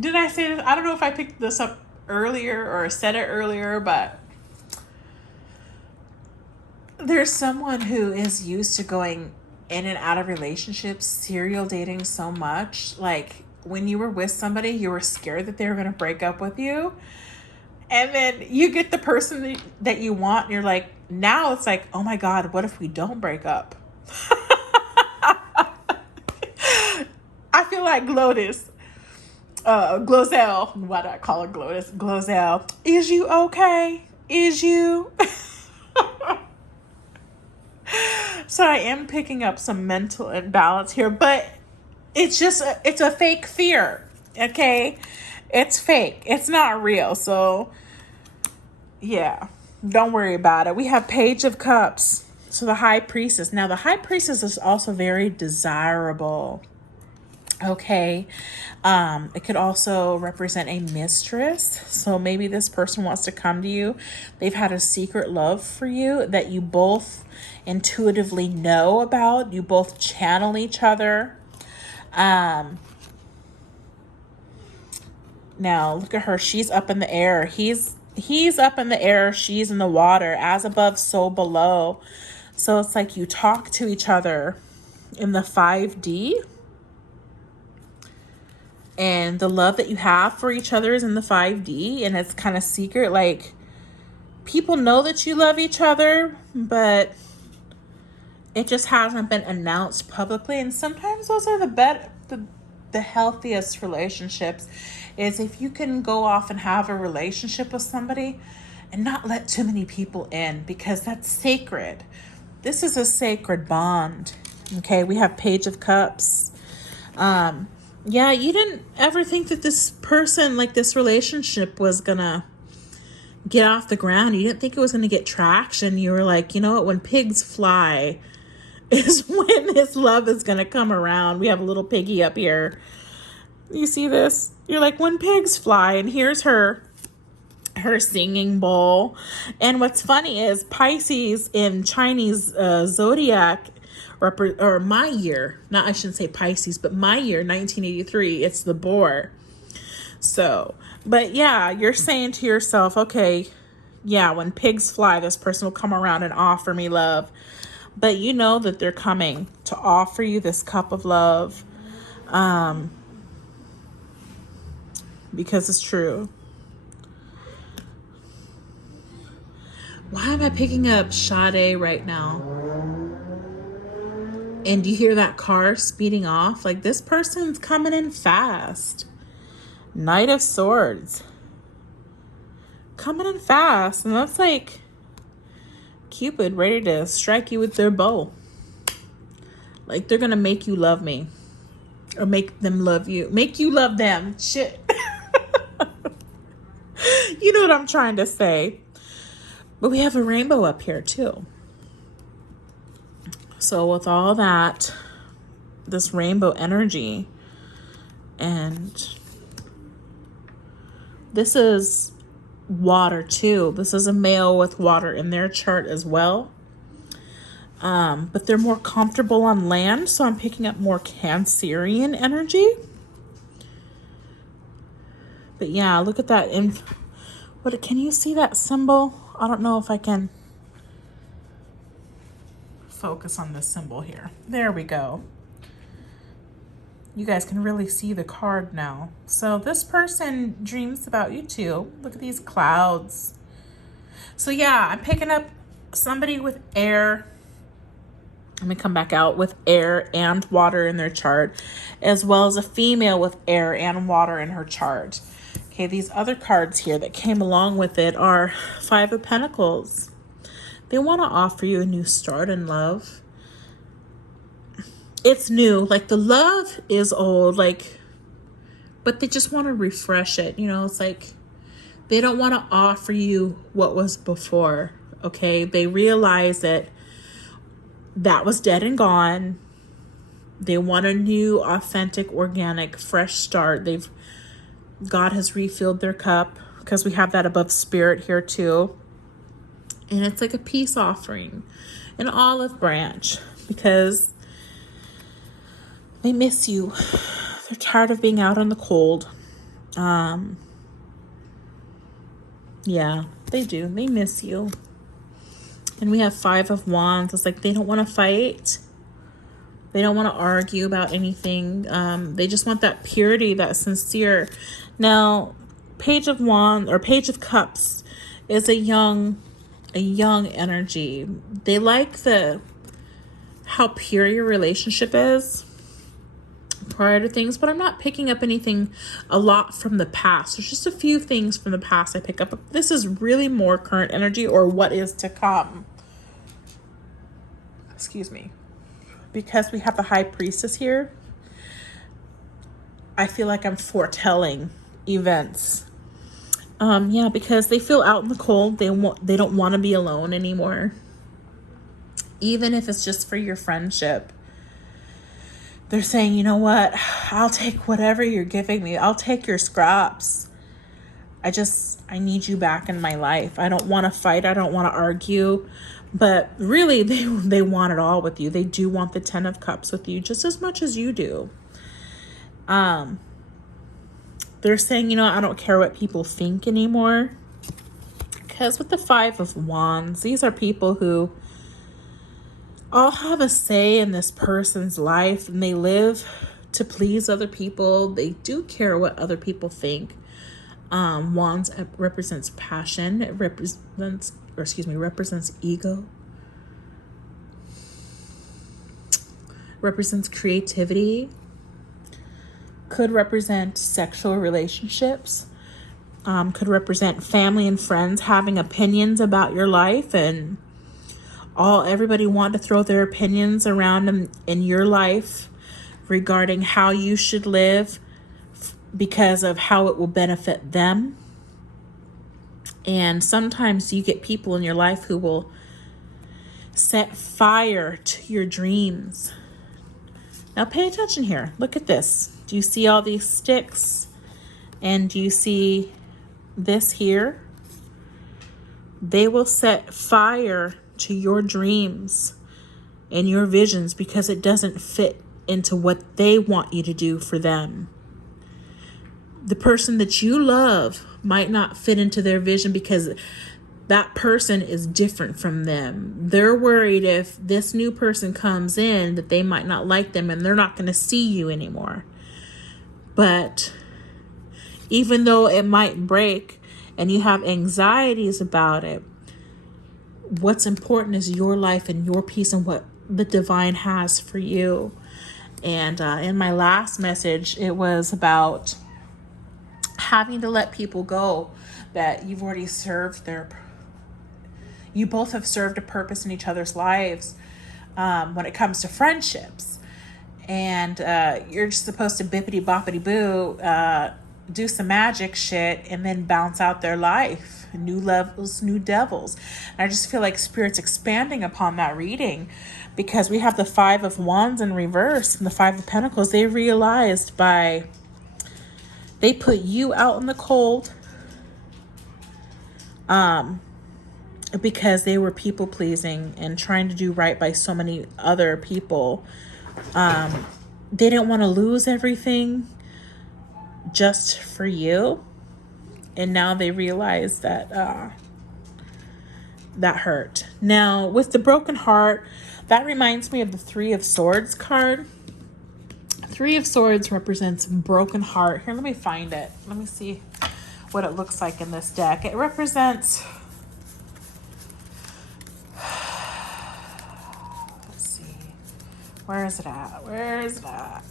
did I say this? I don't know if I picked this up earlier or said it earlier, but there's someone who is used to going in and out of relationships, serial dating so much. Like when you were with somebody, you were scared that they were going to break up with you. And then you get the person that you want, and you're like, now it's like, oh my God, what if we don't break up? I feel like Glozell, why do I call her Glottis? Glozell, is you okay? Is you? So I am picking up some mental imbalance here, but it's a fake fear, okay? It's fake. It's not real. So yeah, don't worry about it. We have Page of Cups. So the High Priestess. Now the High Priestess is also very desirable. Okay. It could also represent a mistress. So maybe this person wants to come to you. They've had a secret love for you that you both intuitively know about. You both channel each other. Now look at her. She's up in the air. He's up in the air. She's in the water. As above, so below. So it's like you talk to each other in the 5D. And the love that you have for each other is in the 5D, and it's kind of secret. Like, people know that you love each other, but it just hasn't been announced publicly. And sometimes those are the healthiest relationships, is if you can go off and have a relationship with somebody and not let too many people in, because that's sacred. This is a sacred bond. Okay, we have Page of Cups. Yeah, you didn't ever think that this person, like this relationship, was gonna get off the ground. You didn't think it was gonna get traction. You were like, you know what, when pigs fly is when this love is gonna come around. We have a little piggy up here. You see this? You're like, when pigs fly, and here's her singing bowl. And what's funny is Pisces in Chinese zodiac, or my year, not, I shouldn't say Pisces, but my year, 1983, it's the boar. So, but yeah, you're saying to yourself, okay, yeah, when pigs fly, this person will come around and offer me love. But you know that they're coming to offer you this cup of love, because it's true. Why am I picking up Sade right now? And do you hear that car speeding off? Like, this person's coming in fast. Knight of Swords. Coming in fast. And that's like Cupid ready to strike you with their bow. Like, they're going to make you love me. Or make them love you. Make you love them. Shit. You know what I'm trying to say. But we have a rainbow up here too. So with all that, this rainbow energy, and this is water too. This is a male with water in their chart as well. But they're more comfortable on land, so I'm picking up more Cancerian energy. But yeah, look at that. Can you see that symbol? I don't know if I can focus on this symbol here. There we go. You guys can really see the card now. So this person dreams about you too. Look at these clouds. So yeah, I'm picking up somebody with air. Let me come back out with air and water in their chart, as well as a female with air and water in her chart. Okay, these other cards here that came along with it are Five of Pentacles. They want to offer you a new start in love. It's new, like the love is old, like, but they just want to refresh it. You know, it's like they don't want to offer you what was before. Okay, they realize that was dead and gone. They want a new, authentic, organic, fresh start. God has refilled their cup, because we have that above spirit here too. And it's like a peace offering, an olive branch, because they miss you. They're tired of being out in the cold. Yeah, they do. They miss you. And we have Five of Wands. It's like they don't want to fight. They don't want to argue about anything. They just want that purity, that sincere. Now, Page of Wands or Page of Cups is a young energy. They like how pure your relationship is prior to things, but I'm not picking up anything a lot from the past. There's just a few things from the past I pick up. This is really more current energy or what is to come. Excuse me. Because we have the High Priestess here, I feel like I'm foretelling events. Yeah, because they feel out in the cold. They don't want to be alone anymore. Even if it's just for your friendship. They're saying, you know what? I'll take whatever you're giving me. I'll take your scraps. I need you back in my life. I don't want to fight. I don't want to argue. But really, they want it all with you. They do want the 10 of Cups with you just as much as you do. They're saying, you know, I don't care what people think anymore. Because with the Five of Wands, these are people who all have a say in this person's life. And they live to please other people. They do care what other people think. Wands represents passion. It represents ego. Represents creativity. Could represent sexual relationships. Could represent family and friends having opinions about your life, and everybody want to throw their opinions around in your life regarding how you should live because of how it will benefit them. And sometimes you get people in your life who will set fire to your dreams. Now pay attention here. Look at this. Do you see all these sticks? And do you see this here? They will set fire to your dreams and your visions because it doesn't fit into what they want you to do for them. The person that you love might not fit into their vision because that person is different from them. They're worried if this new person comes in that they might not like them and they're not going to see you anymore. But even though it might break and you have anxieties about it, what's important is your life and your peace and what the divine has for you. And in my last message, it was about having to let people go that you've already served you both have served a purpose in each other's lives when it comes to friendships. And you're just supposed to bippity boppity boo, do some magic shit and then bounce out their life. New levels, new devils. And I just feel like Spirit's expanding upon that reading because we have the Five of Wands in reverse and the Five of Pentacles. They realized they put you out in the cold because they were people pleasing and trying to do right by so many other people. They didn't want to lose everything just for you. And now they realize that that hurt. Now, with the broken heart, that reminds me of the Three of Swords card. Three of Swords represents broken heart. Here, let me find it. Let me see what it looks like in this deck. It represents... Let's see. Where is it at? Where is it at?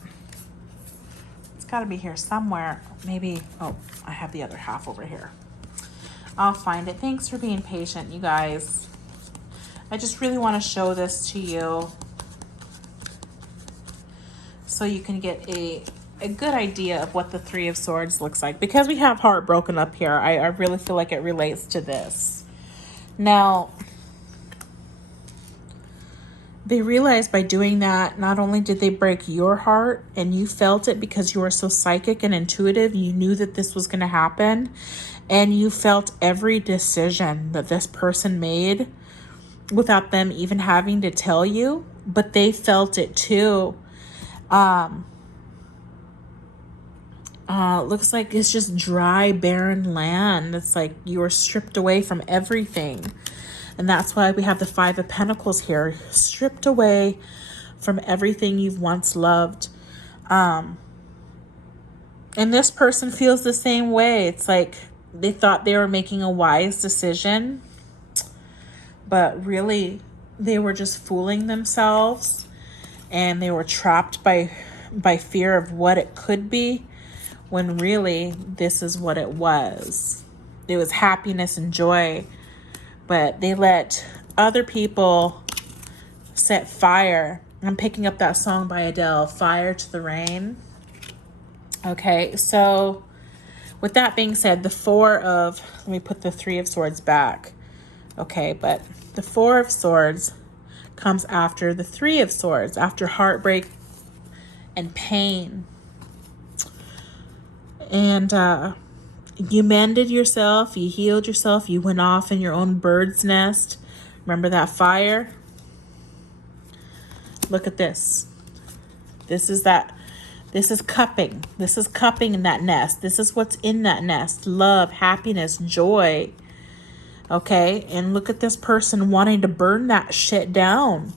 It's got to be here somewhere. Maybe... Oh, I have the other half over here. I'll find it. Thanks for being patient, you guys. I just really want to show this to you so you can get a good idea of what the Three of Swords looks like. Because we have heart broken up here, I really feel like it relates to this. Now, they realized by doing that, not only did they break your heart and you felt it because you were so psychic and intuitive, you knew that this was going to happen, and you felt every decision that this person made without them even having to tell you, but they felt it too. Looks like it's just dry, barren land. It's like you were stripped away from everything. And that's why we have the Five of Pentacles here. Stripped away from everything you've once loved. And this person feels the same way. It's like they thought they were making a wise decision, but really they were just fooling themselves, and they were trapped by fear of what it could be, when really this is what it was. It was happiness and joy, but they let other people set fire. I'm picking up that song by Adele, Fire to the Rain. Okay, so with that being said, let me put the Three of Swords back. Okay, but the Four of Swords comes after the Three of Swords, after heartbreak and pain. And you mended yourself, you healed yourself, you went off in your own bird's nest. Remember that fire? Look at this. This is cupping. This is cupping in that nest. This is what's in that nest. Love, happiness, joy. Okay? And look at this person wanting to burn that shit down.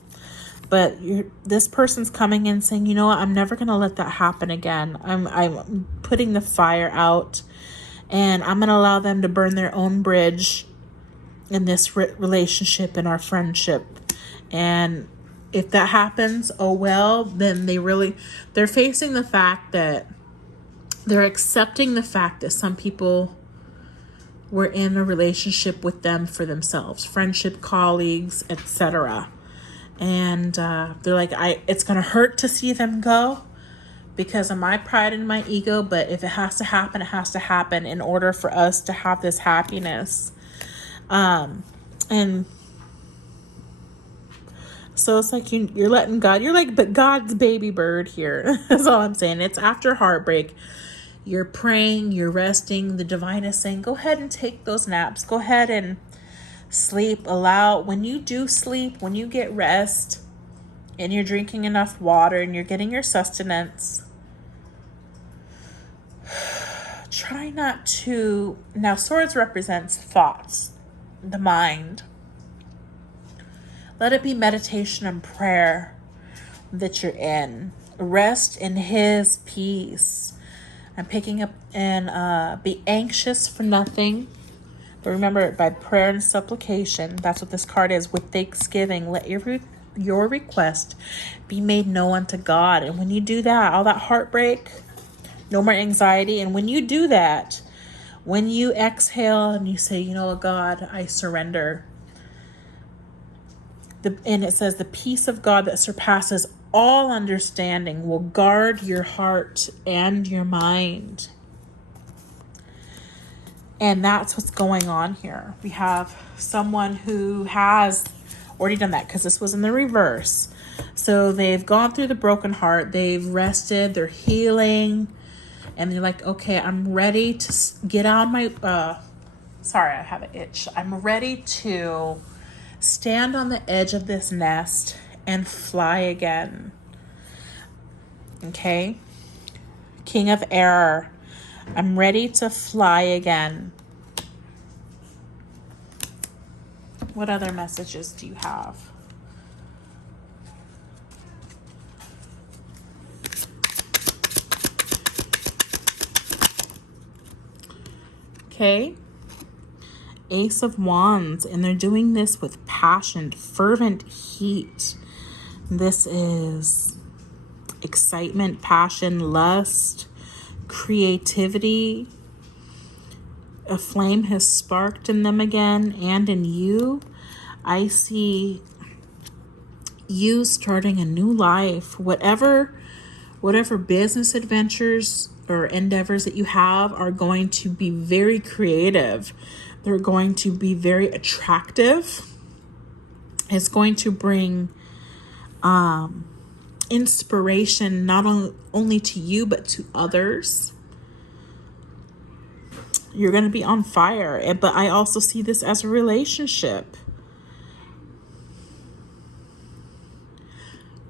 But this person's coming in saying, you know what? I'm never going to let that happen again. I'm putting the fire out. And I'm going to allow them to burn their own bridge in this relationship, in our friendship. And if that happens, oh well, then they're facing the fact that they're accepting the fact that some people were in a relationship with them for themselves, friendship, colleagues, etc. And they're like, it's going to hurt to see them go because of my pride and my ego, but if it has to happen, it has to happen in order for us to have this happiness. And so it's like you're letting God, you're like, but God's baby bird here. That's all I'm saying. It's after heartbreak. You're praying, you're resting. The divine is saying, go ahead and take those naps. Go ahead and sleep. When you do sleep, when you get rest and you're drinking enough water and you're getting your sustenance, try not to, now swords represents thoughts, the mind. Let it be meditation and prayer that you're in. Rest in his peace. I'm picking up and be anxious for nothing. But remember, by prayer and supplication, that's what this card is. With thanksgiving, let your request be made known unto God. And when you do that, all that heartbreak, no more anxiety. And when you do that, when you exhale and you say, you know what, God, I surrender. And it says the peace of God that surpasses all understanding will guard your heart and your mind. And that's what's going on here. We have someone who has already done that because this was in the reverse. So they've gone through the broken heart. They've rested. They're healing. And they're like, okay, I'm ready to get on my... sorry, I have an itch. I'm ready to stand on the edge of this nest and fly again. Okay? King of Air. I'm ready to fly again. What other messages do you have? Okay. Ace of Wands. And they're doing this with passion, fervent heat. This is excitement, passion, lust, creativity. A flame has sparked in them again and in you. I see you starting a new life. Whatever business adventures or endeavors that you have are going to be very creative. They're going to be very attractive. It's going to bring inspiration not only to you but to others. You're going to be on fire. But I also see this as a relationship.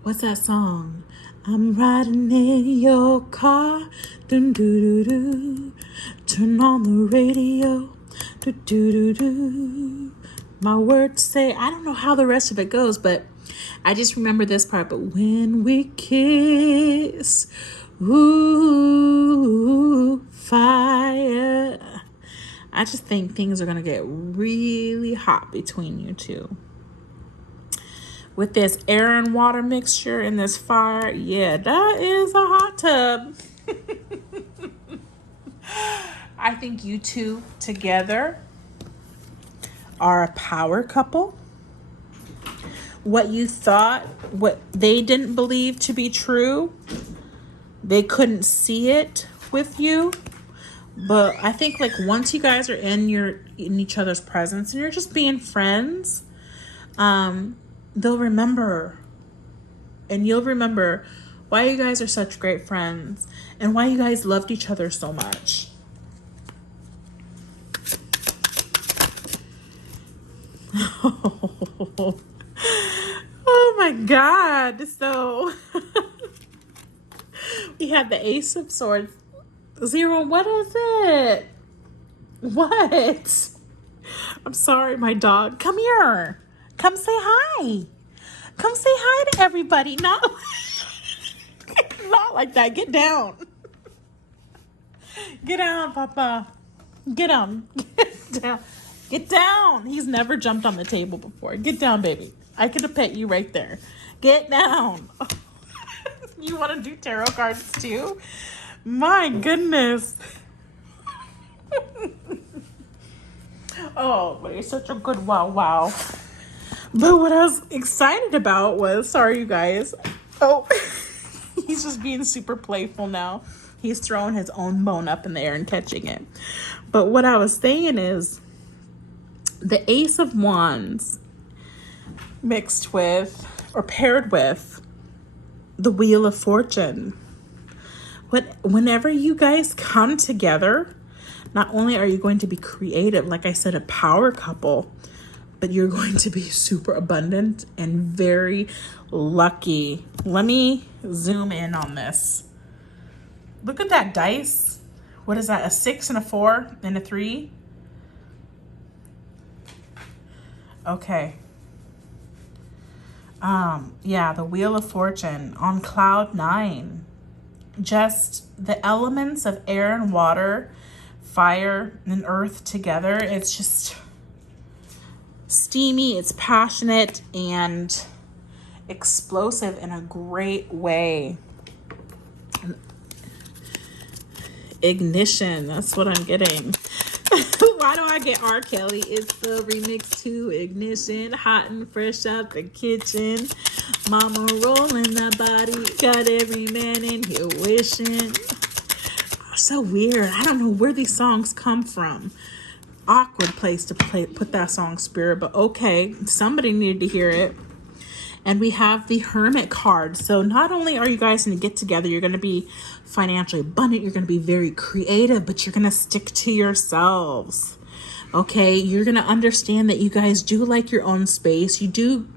What's that song? I'm riding in your car. Doo doo doo doo. Turn on the radio. Doo doo doo doo. My words say, I don't know how the rest of it goes, but I just remember this part. But when we kiss, ooh, fire. I just think things are going to get really hot between you two. With this air and water mixture and this fire, yeah, that is a hot tub. I think you two together are a power couple. What you thought, what they didn't believe to be true, they couldn't see it with you. But I think like once you guys are in each other's presence and you're just being friends, they'll remember, and you'll remember why you guys are such great friends and why you guys loved each other so much. Oh my God. So we have the Ace of Swords. Zero, what is it? What? I'm sorry, my dog. Come here. Come say hi. Come say hi to everybody. Not, not like that. Get down. Get down, Papa. Get down. Get down. Get down. He's never jumped on the table before. Get down, baby. I could have pet you right there. Get down. You want to do tarot cards too? My goodness. Oh, but he's such a good wow. But what I was excited about was, sorry you guys. Oh, he's just being super playful now. He's throwing his own bone up in the air and catching it. But what I was saying is the Ace of Wands mixed with or paired with the Wheel of Fortune. Whenever you guys come together, not only are you going to be creative, like I said, a power couple, but you're going to be super abundant and very lucky. Let me zoom in on this. Look at that dice. What is that? A 6 and a 4 and a 3? Okay. Yeah, the Wheel of Fortune on cloud 9. Just the elements of air and water, fire and earth together. It's just steamy, it's passionate and explosive in a great way. Ignition, that's what I'm getting. Why do I get R. Kelly? It's the remix to Ignition, hot and fresh out the kitchen. Mama rolling that body, got every man in here wishing. So weird. I don't know where these songs come from. Awkward place to put that song, Spirit, but okay, somebody needed to hear it. And we have the Hermit card. So not only are you guys going to get together, you're going to be financially abundant, you're going to be very creative, but you're going to stick to yourselves. Okay, you're going to understand that you guys do like your own space. You do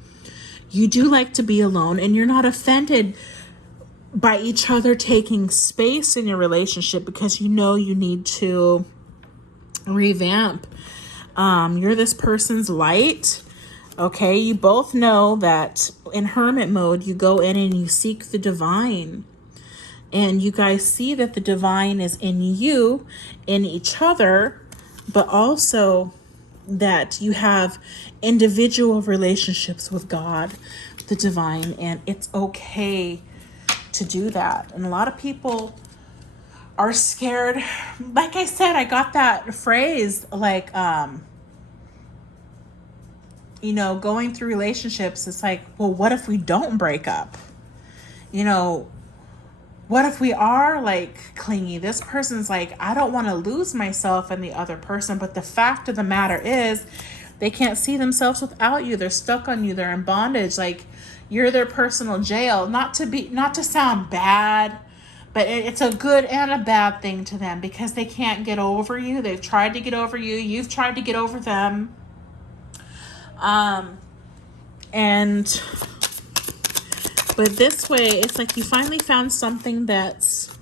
like to be alone, and you're not offended by each other taking space in your relationship because you know you need to revamp. You're this person's light. Okay, you both know that in hermit mode, you go in and you seek the divine. And you guys see that the divine is in you, in each other, but also that you have individual relationships with God, the divine, and it's okay to do that. And a lot of people are scared. Like I said, I got that phrase like, going through relationships, it's like, well, what if we don't break up? What if we are like clingy? This person's like, I don't want to lose myself in the other person. But the fact of the matter is they can't see themselves without you. They're stuck on you. They're in bondage. Like you're their personal jail. Not to sound bad, but it's a good and a bad thing to them because they can't get over you. They've tried to get over you. You've tried to get over them. But this way, it's like you finally found something that's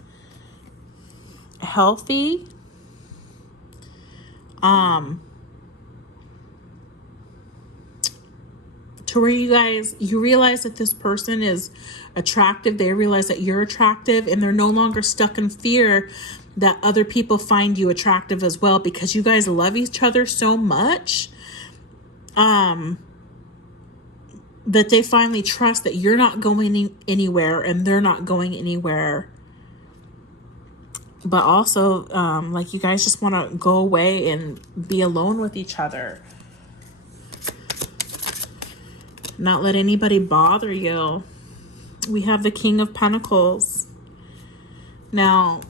healthy. To where you realize that this person is attractive. They realize that you're attractive, and they're no longer stuck in fear that other people find you attractive as well, because you guys love each other so much. That they finally trust that you're not going anywhere and they're not going anywhere. But also, like, you guys just want to go away and be alone with each other. Not let anybody bother you. We have the King of Pentacles. Now,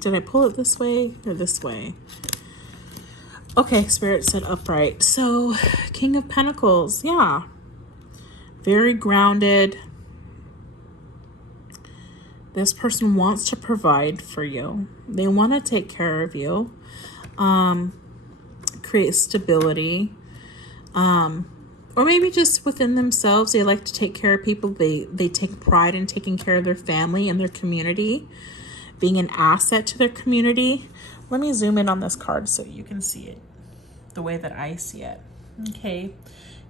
did I pull it this way or this way? Okay, Spirit said upright. So, King of Pentacles, yeah. Very grounded. This person wants to provide for you. They want to take care of you. Create stability. Or maybe just within themselves, they like to take care of people. They take pride in taking care of their family and their community. Being an asset to their community. Let me zoom in on this card so you can see it the way that I see it. Okay,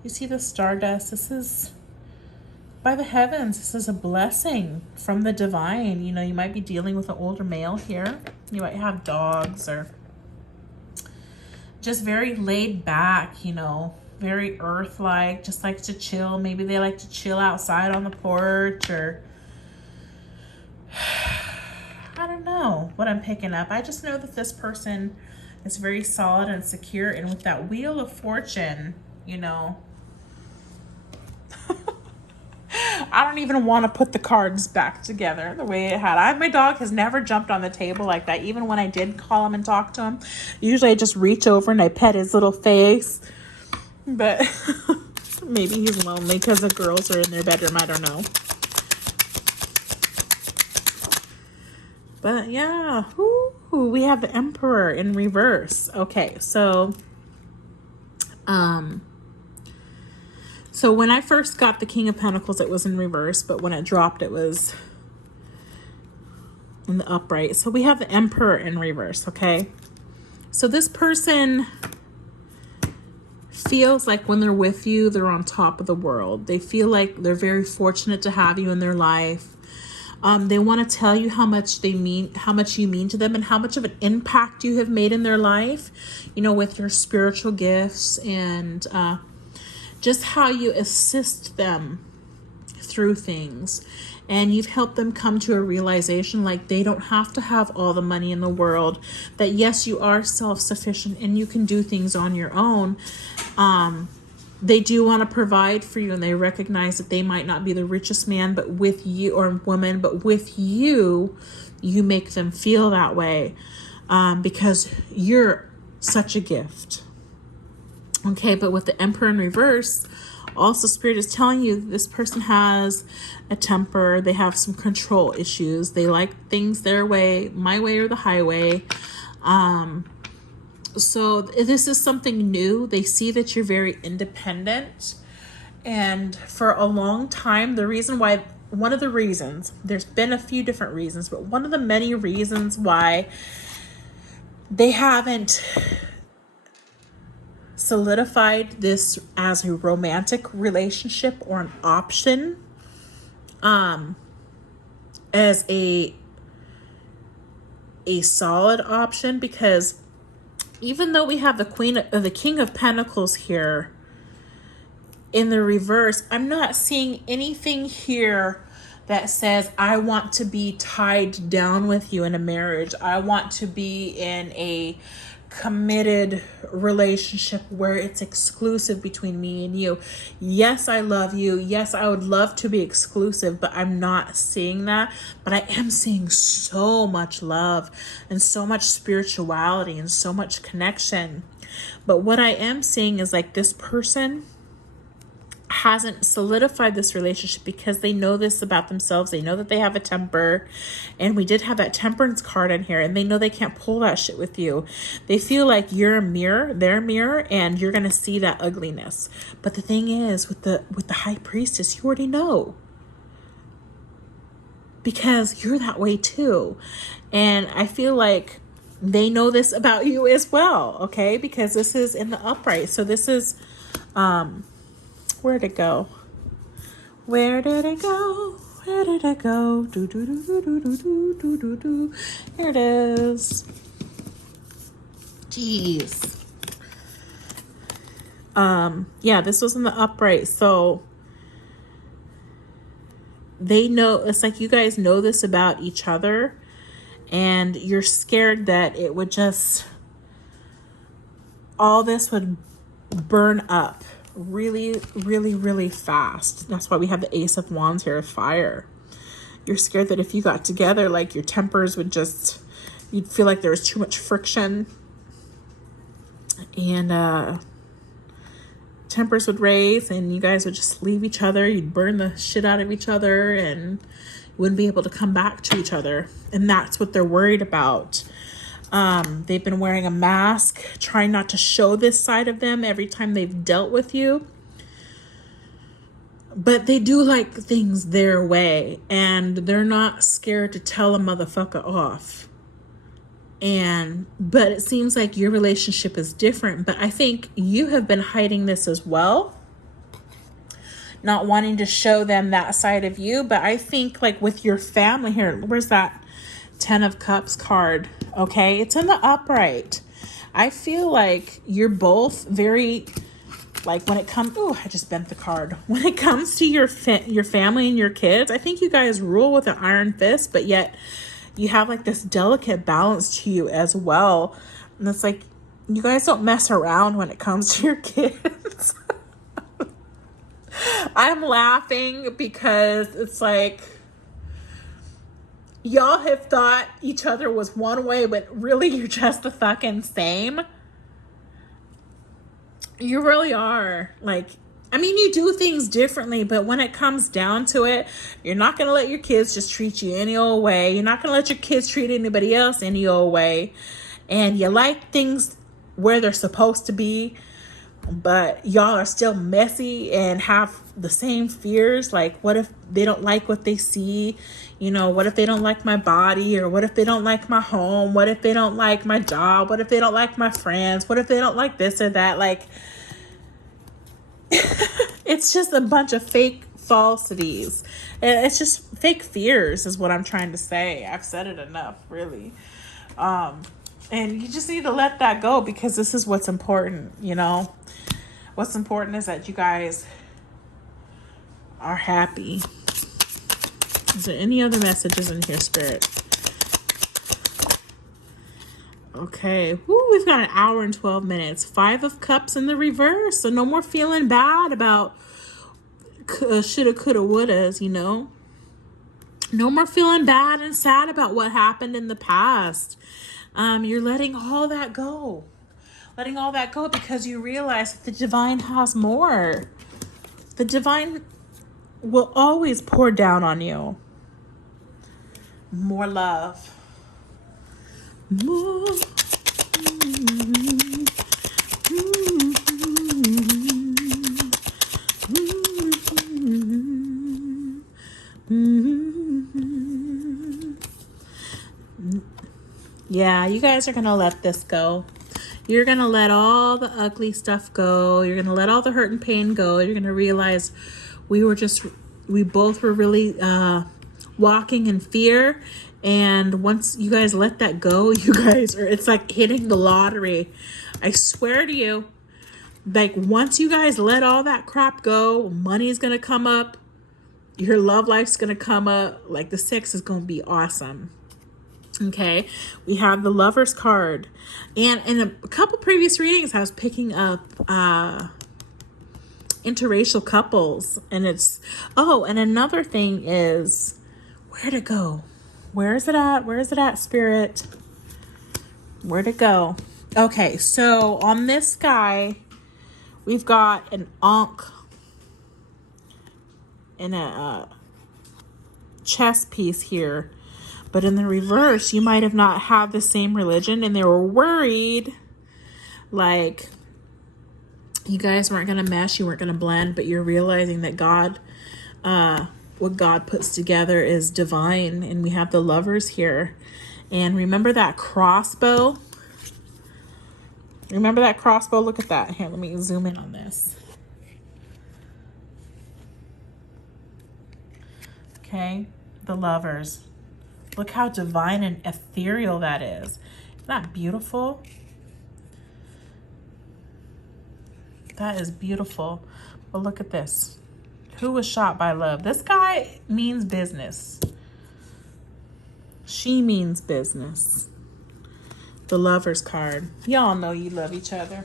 you see the stardust. This is, by the heavens, this is a blessing from the divine. You know, you might be dealing with an older male here. You might have dogs, or just very laid back, you know, very earth-like, just likes to chill. Maybe they like to chill outside on the porch, or I don't know what I'm picking up. I just know that this person is very solid and secure. And with that Wheel of Fortune, you know, I don't even want to put the cards back together the way it had. My dog has never jumped on the table like that. Even when I did call him and talk to him, usually I just reach over and I pet his little face. But maybe he's lonely because the girls are in their bedroom. I don't know. But yeah, ooh, we have the Emperor in reverse. Okay, so when I first got the King of Pentacles, it was in reverse, but when it dropped, it was in the upright. So we have the Emperor in reverse, okay? So this person feels like when they're with you, they're on top of the world. They feel like they're very fortunate to have you in their life. They want to tell you how much you mean to them, and how much of an impact you have made in their life, you know, with your spiritual gifts, and just how you assist them through things. And you've helped them come to a realization, like, they don't have to have all the money in the world, that yes, you are self-sufficient and you can do things on your own. They do want to provide for you, and they recognize that they might not be the richest man, but with you, or woman, but with you, you make them feel that way, because you're such a gift. Okay, but with the Emperor in reverse, also Spirit is telling you this person has a temper. They have some control issues. They like things their way, my way or the highway. So this is something new. They see that you're very independent. And for a long time, one of the reasons, there's been a few different reasons, but one of the many reasons why they haven't solidified this as a romantic relationship or an option, as a solid option, because even though we have the King of Pentacles here in the reverse, I'm not seeing anything here that says, I want to be tied down with you in a marriage. I want to be in a committed relationship where it's exclusive between me and you. Yes, I love you. Yes, I would love to be exclusive, but I'm not seeing that. But I am seeing so much love and so much spirituality and so much connection. But what I am seeing is, like, this person hasn't solidified this relationship because they know this about themselves. They know that they have a temper, and we did have that Temperance card in here, and they know they can't pull that shit with you. They feel like you're a mirror, their mirror, and you're going to see that ugliness. But the thing is, with the High Priestess, you already know. because you're that way too. And I feel like they know this about you as well, okay? Because this is in the upright. So this is, where'd it go? Where did it go? Where did it go? Do, do, do, do, do, do, do, do, do, do. Here it is. Jeez. Yeah, this was in the upright. So they know, it's like you guys know this about each other, and you're scared that it would just, all this would burn up really, really, really fast. That's why we have the Ace of Wands here, fire. You're scared that if you got together, like, your tempers would just, you'd feel like there was too much friction, and tempers would raise, and you guys would just leave each other. You'd burn the shit out of each other, and you wouldn't be able to come back to each other. And that's what they're worried about. They've been wearing a mask, trying not to show this side of them every time they've dealt with you. But they do like things their way, and they're not scared to tell a motherfucker off. But it seems like your relationship is different. But I think you have been hiding this as well, not wanting to show them that side of you. But I think, like, with your family here, where's that 10 of Cups card? Okay, it's in the upright. I feel like you're both very, like, when it comes, oh, I just bent the card. When it comes to your family and your kids, I think you guys rule with an iron fist, but yet you have like this delicate balance to you as well. And it's like, you guys don't mess around when it comes to your kids. I'm laughing because it's like, y'all have thought each other was one way, but really you're just the fucking same. You really are. Like, I mean, you do things differently, but when it comes down to it, you're not going to let your kids just treat you any old way. You're not going to let your kids treat anybody else any old way. And you like things where they're supposed to be, but y'all are still messy and have the same fears. Like, what if they don't like what they see? You know, what if they don't like my body? Or what if they don't like my home? What if they don't like my job? What if they don't like my friends? What if they don't like this or that? Like, it's just a bunch of fake falsities. It's just fake fears is what I'm trying to say. I've said it enough, really. And you just need to let that go, because this is what's important, you know? What's important is that you guys are happy. Is there any other messages in here, Spirit? Okay. Woo, we've got an hour and 12 minutes. 5 of Cups in the reverse. So no more feeling bad about shoulda, coulda, wouldas, you know? No more feeling bad and sad about what happened in the past. You're letting all that go. Letting all that go because you realize that the divine has more. The divine will always pour down on you. More love. More. Yeah, you guys are going to let this go. You're going to let all the ugly stuff go. You're going to let all the hurt and pain go. You're going to realize we both were really walking in fear. And once you guys let that go, you guys are, it's like hitting the lottery. I swear to you, like, once you guys let all that crap go, money is going to come up. Your love life's going to come up. Like, the sex is going to be awesome. Okay, we have the Lover's card. And in a couple previous readings, I was picking up interracial couples. And it's, oh, and another thing is, where'd it go? Where is it at? Where is it at, Spirit? Where'd it go? Okay, so on this guy, we've got an Ankh and a chess piece here. But in the reverse, you might have not had the same religion, and they were worried, like, you guys weren't going to mesh, you weren't going to blend, but you're realizing that God what God puts together is divine. And we have the Lovers here. And remember that crossbow? Remember that crossbow? Look at that. Here, let me zoom in on this. Okay, the Lovers. Look how divine and ethereal that is. Isn't that beautiful? That is beautiful. But look at this. Who was shot by love? This guy means business. She means business. The Lovers card. Y'all know you love each other.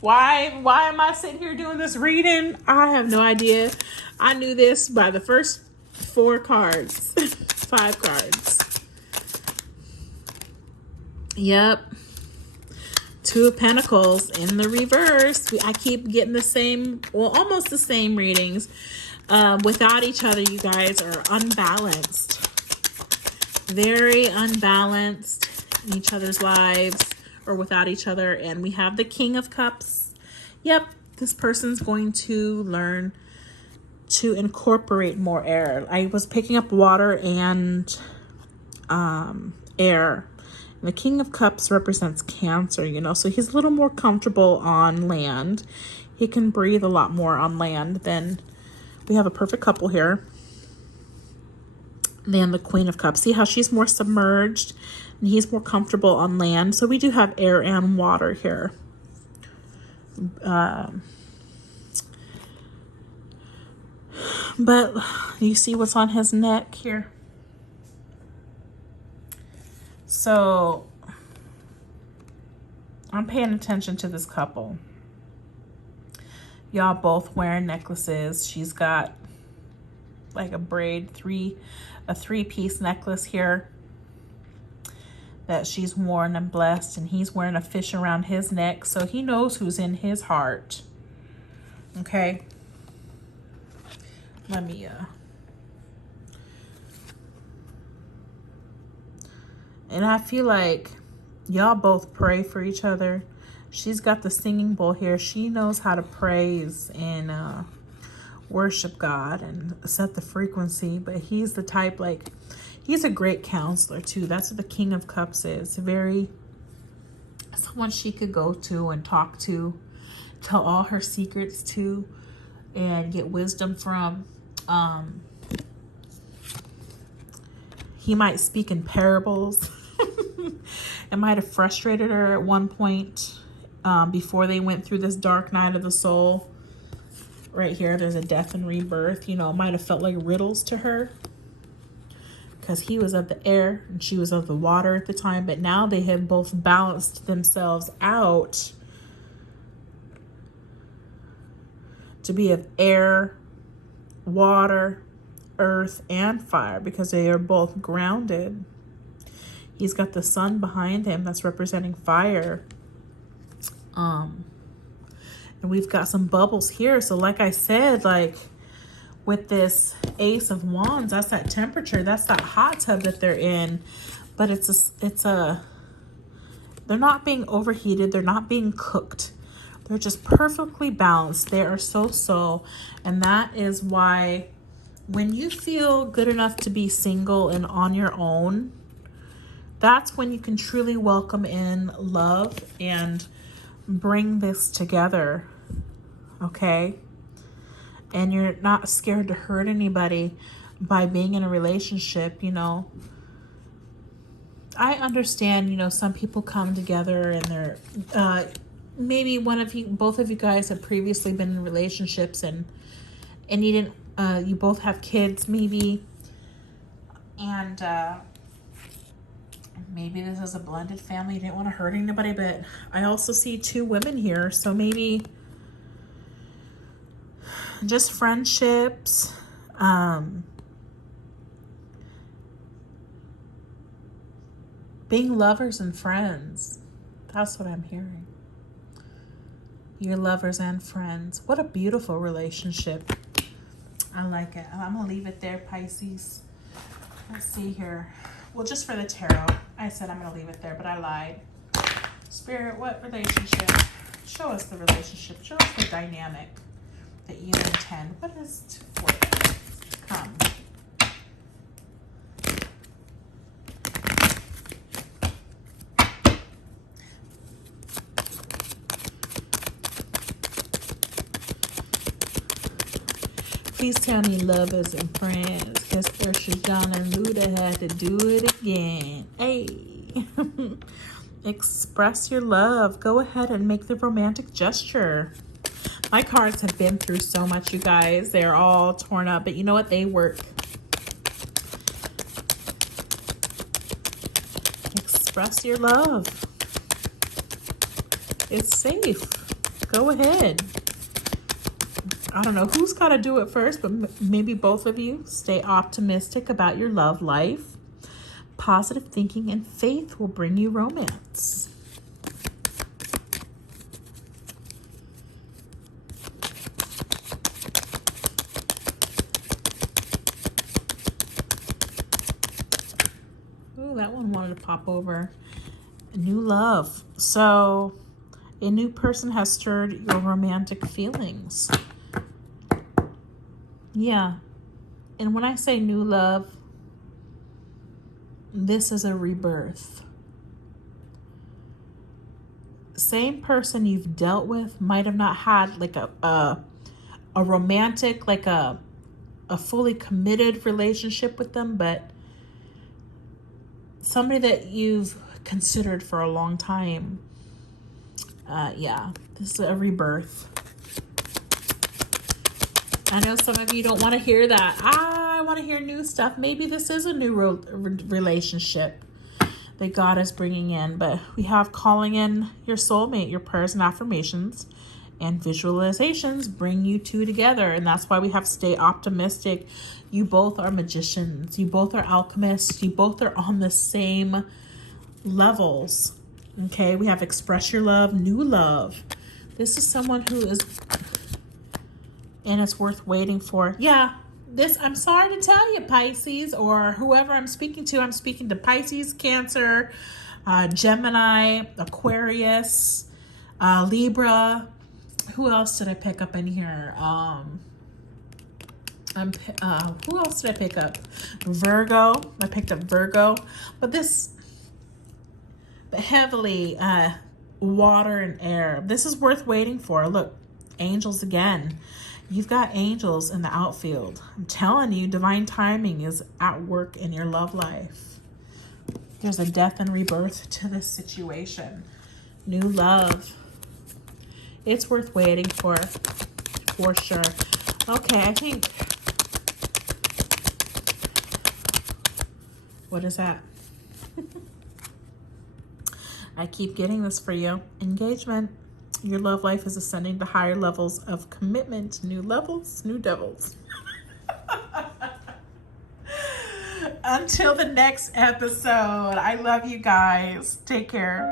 Why am I sitting here doing this reading? I have no idea. I knew this by the first 4 cards. 5 cards. Yep. 2 of Pentacles in the reverse. I keep getting the same, well, almost the same readings. Without each other, you guys are unbalanced. Very unbalanced in each other's lives, or without each other. And we have the King of Cups. Yep, this person's going to learn to incorporate more air. I was picking up water and air. And the King of Cups represents Cancer, you know, so he's a little more comfortable on land. He can breathe a lot more on land than, we have a perfect couple here, than the Queen of Cups. See how she's more submerged and he's more comfortable on land. So we do have air and water here. But you see what's on his neck here. So I'm paying attention to this couple. Y'all both wearing necklaces. She's got like a braid, a 3-piece necklace here that she's worn and blessed, and he's wearing a fish around his neck, so he knows who's in his heart. Okay, let me and I feel like y'all both pray for each other. She's got the singing bowl here. She knows how to praise and worship God and set the frequency, but he's the type, like, he's a great counselor too. That's what the King of Cups is. Very someone she could go to and talk to, tell all her secrets to, and get wisdom from. He might speak in parables. It might have frustrated her at one point before they went through this dark night of the soul. Right here, there's a death and rebirth. You know, it might have felt like riddles to her because he was of the air and she was of the water at the time. But now they have both balanced themselves out to be of air, water, earth, and fire, because they are both grounded. He's got the sun behind him that's representing fire. And we've got some bubbles here. So like I said, like with this Ace of Wands, that's that temperature. That's that hot tub that they're in. But they're not being overheated. They're not being cooked. They're just perfectly balanced. They are so. And that is why when you feel good enough to be single and on your own, that's when you can truly welcome in love and bring this together, okay? And you're not scared to hurt anybody by being in a relationship, you know. I understand, you know, some people come together and they're, maybe both of you guys have previously been in relationships and you didn't, you both have kids maybe, and maybe this is a blended family. You didn't want to hurt anybody, but I also see 2 women here. So maybe just friendships, being lovers and friends. That's what I'm hearing. You're lovers and friends. What a beautiful relationship. I like it. I'm going to leave it there, Pisces. Let's see here. Well, just for the tarot, I said I'm going to leave it there, but I lied. Spirit, what relationship? Show us the relationship. Show us the dynamic that you intend. What is for them? Come. Please tell me love isn't friends, because Ursha, John, and Luda had to do it again. Hey. Express your love. Go ahead and make the romantic gesture. My cards have been through so much, you guys. They're all torn up, but you know what? They work. Express your love. It's safe. Go ahead. I don't know who's got to do it first, but maybe both of you. Stay optimistic about your love life. Positive thinking and faith will bring you romance. Ooh, that one wanted to pop over. New love. So a new person has stirred your romantic feelings. Yeah. And when I say new love, this is a rebirth. Same person you've dealt with might have not had like a romantic, like a fully committed relationship with them, but somebody that you've considered for a long time. Yeah, this is a rebirth. I know some of you don't want to hear that. I want to hear new stuff. Maybe this is a new relationship that God is bringing in. But we have calling in your soulmate. Your prayers and affirmations and visualizations bring you two together. And that's why we have stay optimistic. You both are magicians. You both are alchemists. You both are on the same levels. Okay, we have express your love, new love. This is someone who is... and it's worth waiting for. Yeah, this, I'm sorry to tell you, Pisces, or whoever I'm speaking to. I'm speaking to Pisces, Cancer, Gemini, Aquarius, Libra. Who else did I pick up in here? Who else did I pick up? Virgo. I picked up Virgo. But this, heavily water and air. This is worth waiting for. Look, angels again. You've got angels in the outfield. I'm telling you, divine timing is at work in your love life. There's a death and rebirth to this situation. New love. It's worth waiting for sure. Okay, I think... what is that? I keep getting this for you. Engagement. Your love life is ascending to higher levels of commitment. New levels, new devils. Until the next episode, I love you guys. Take care.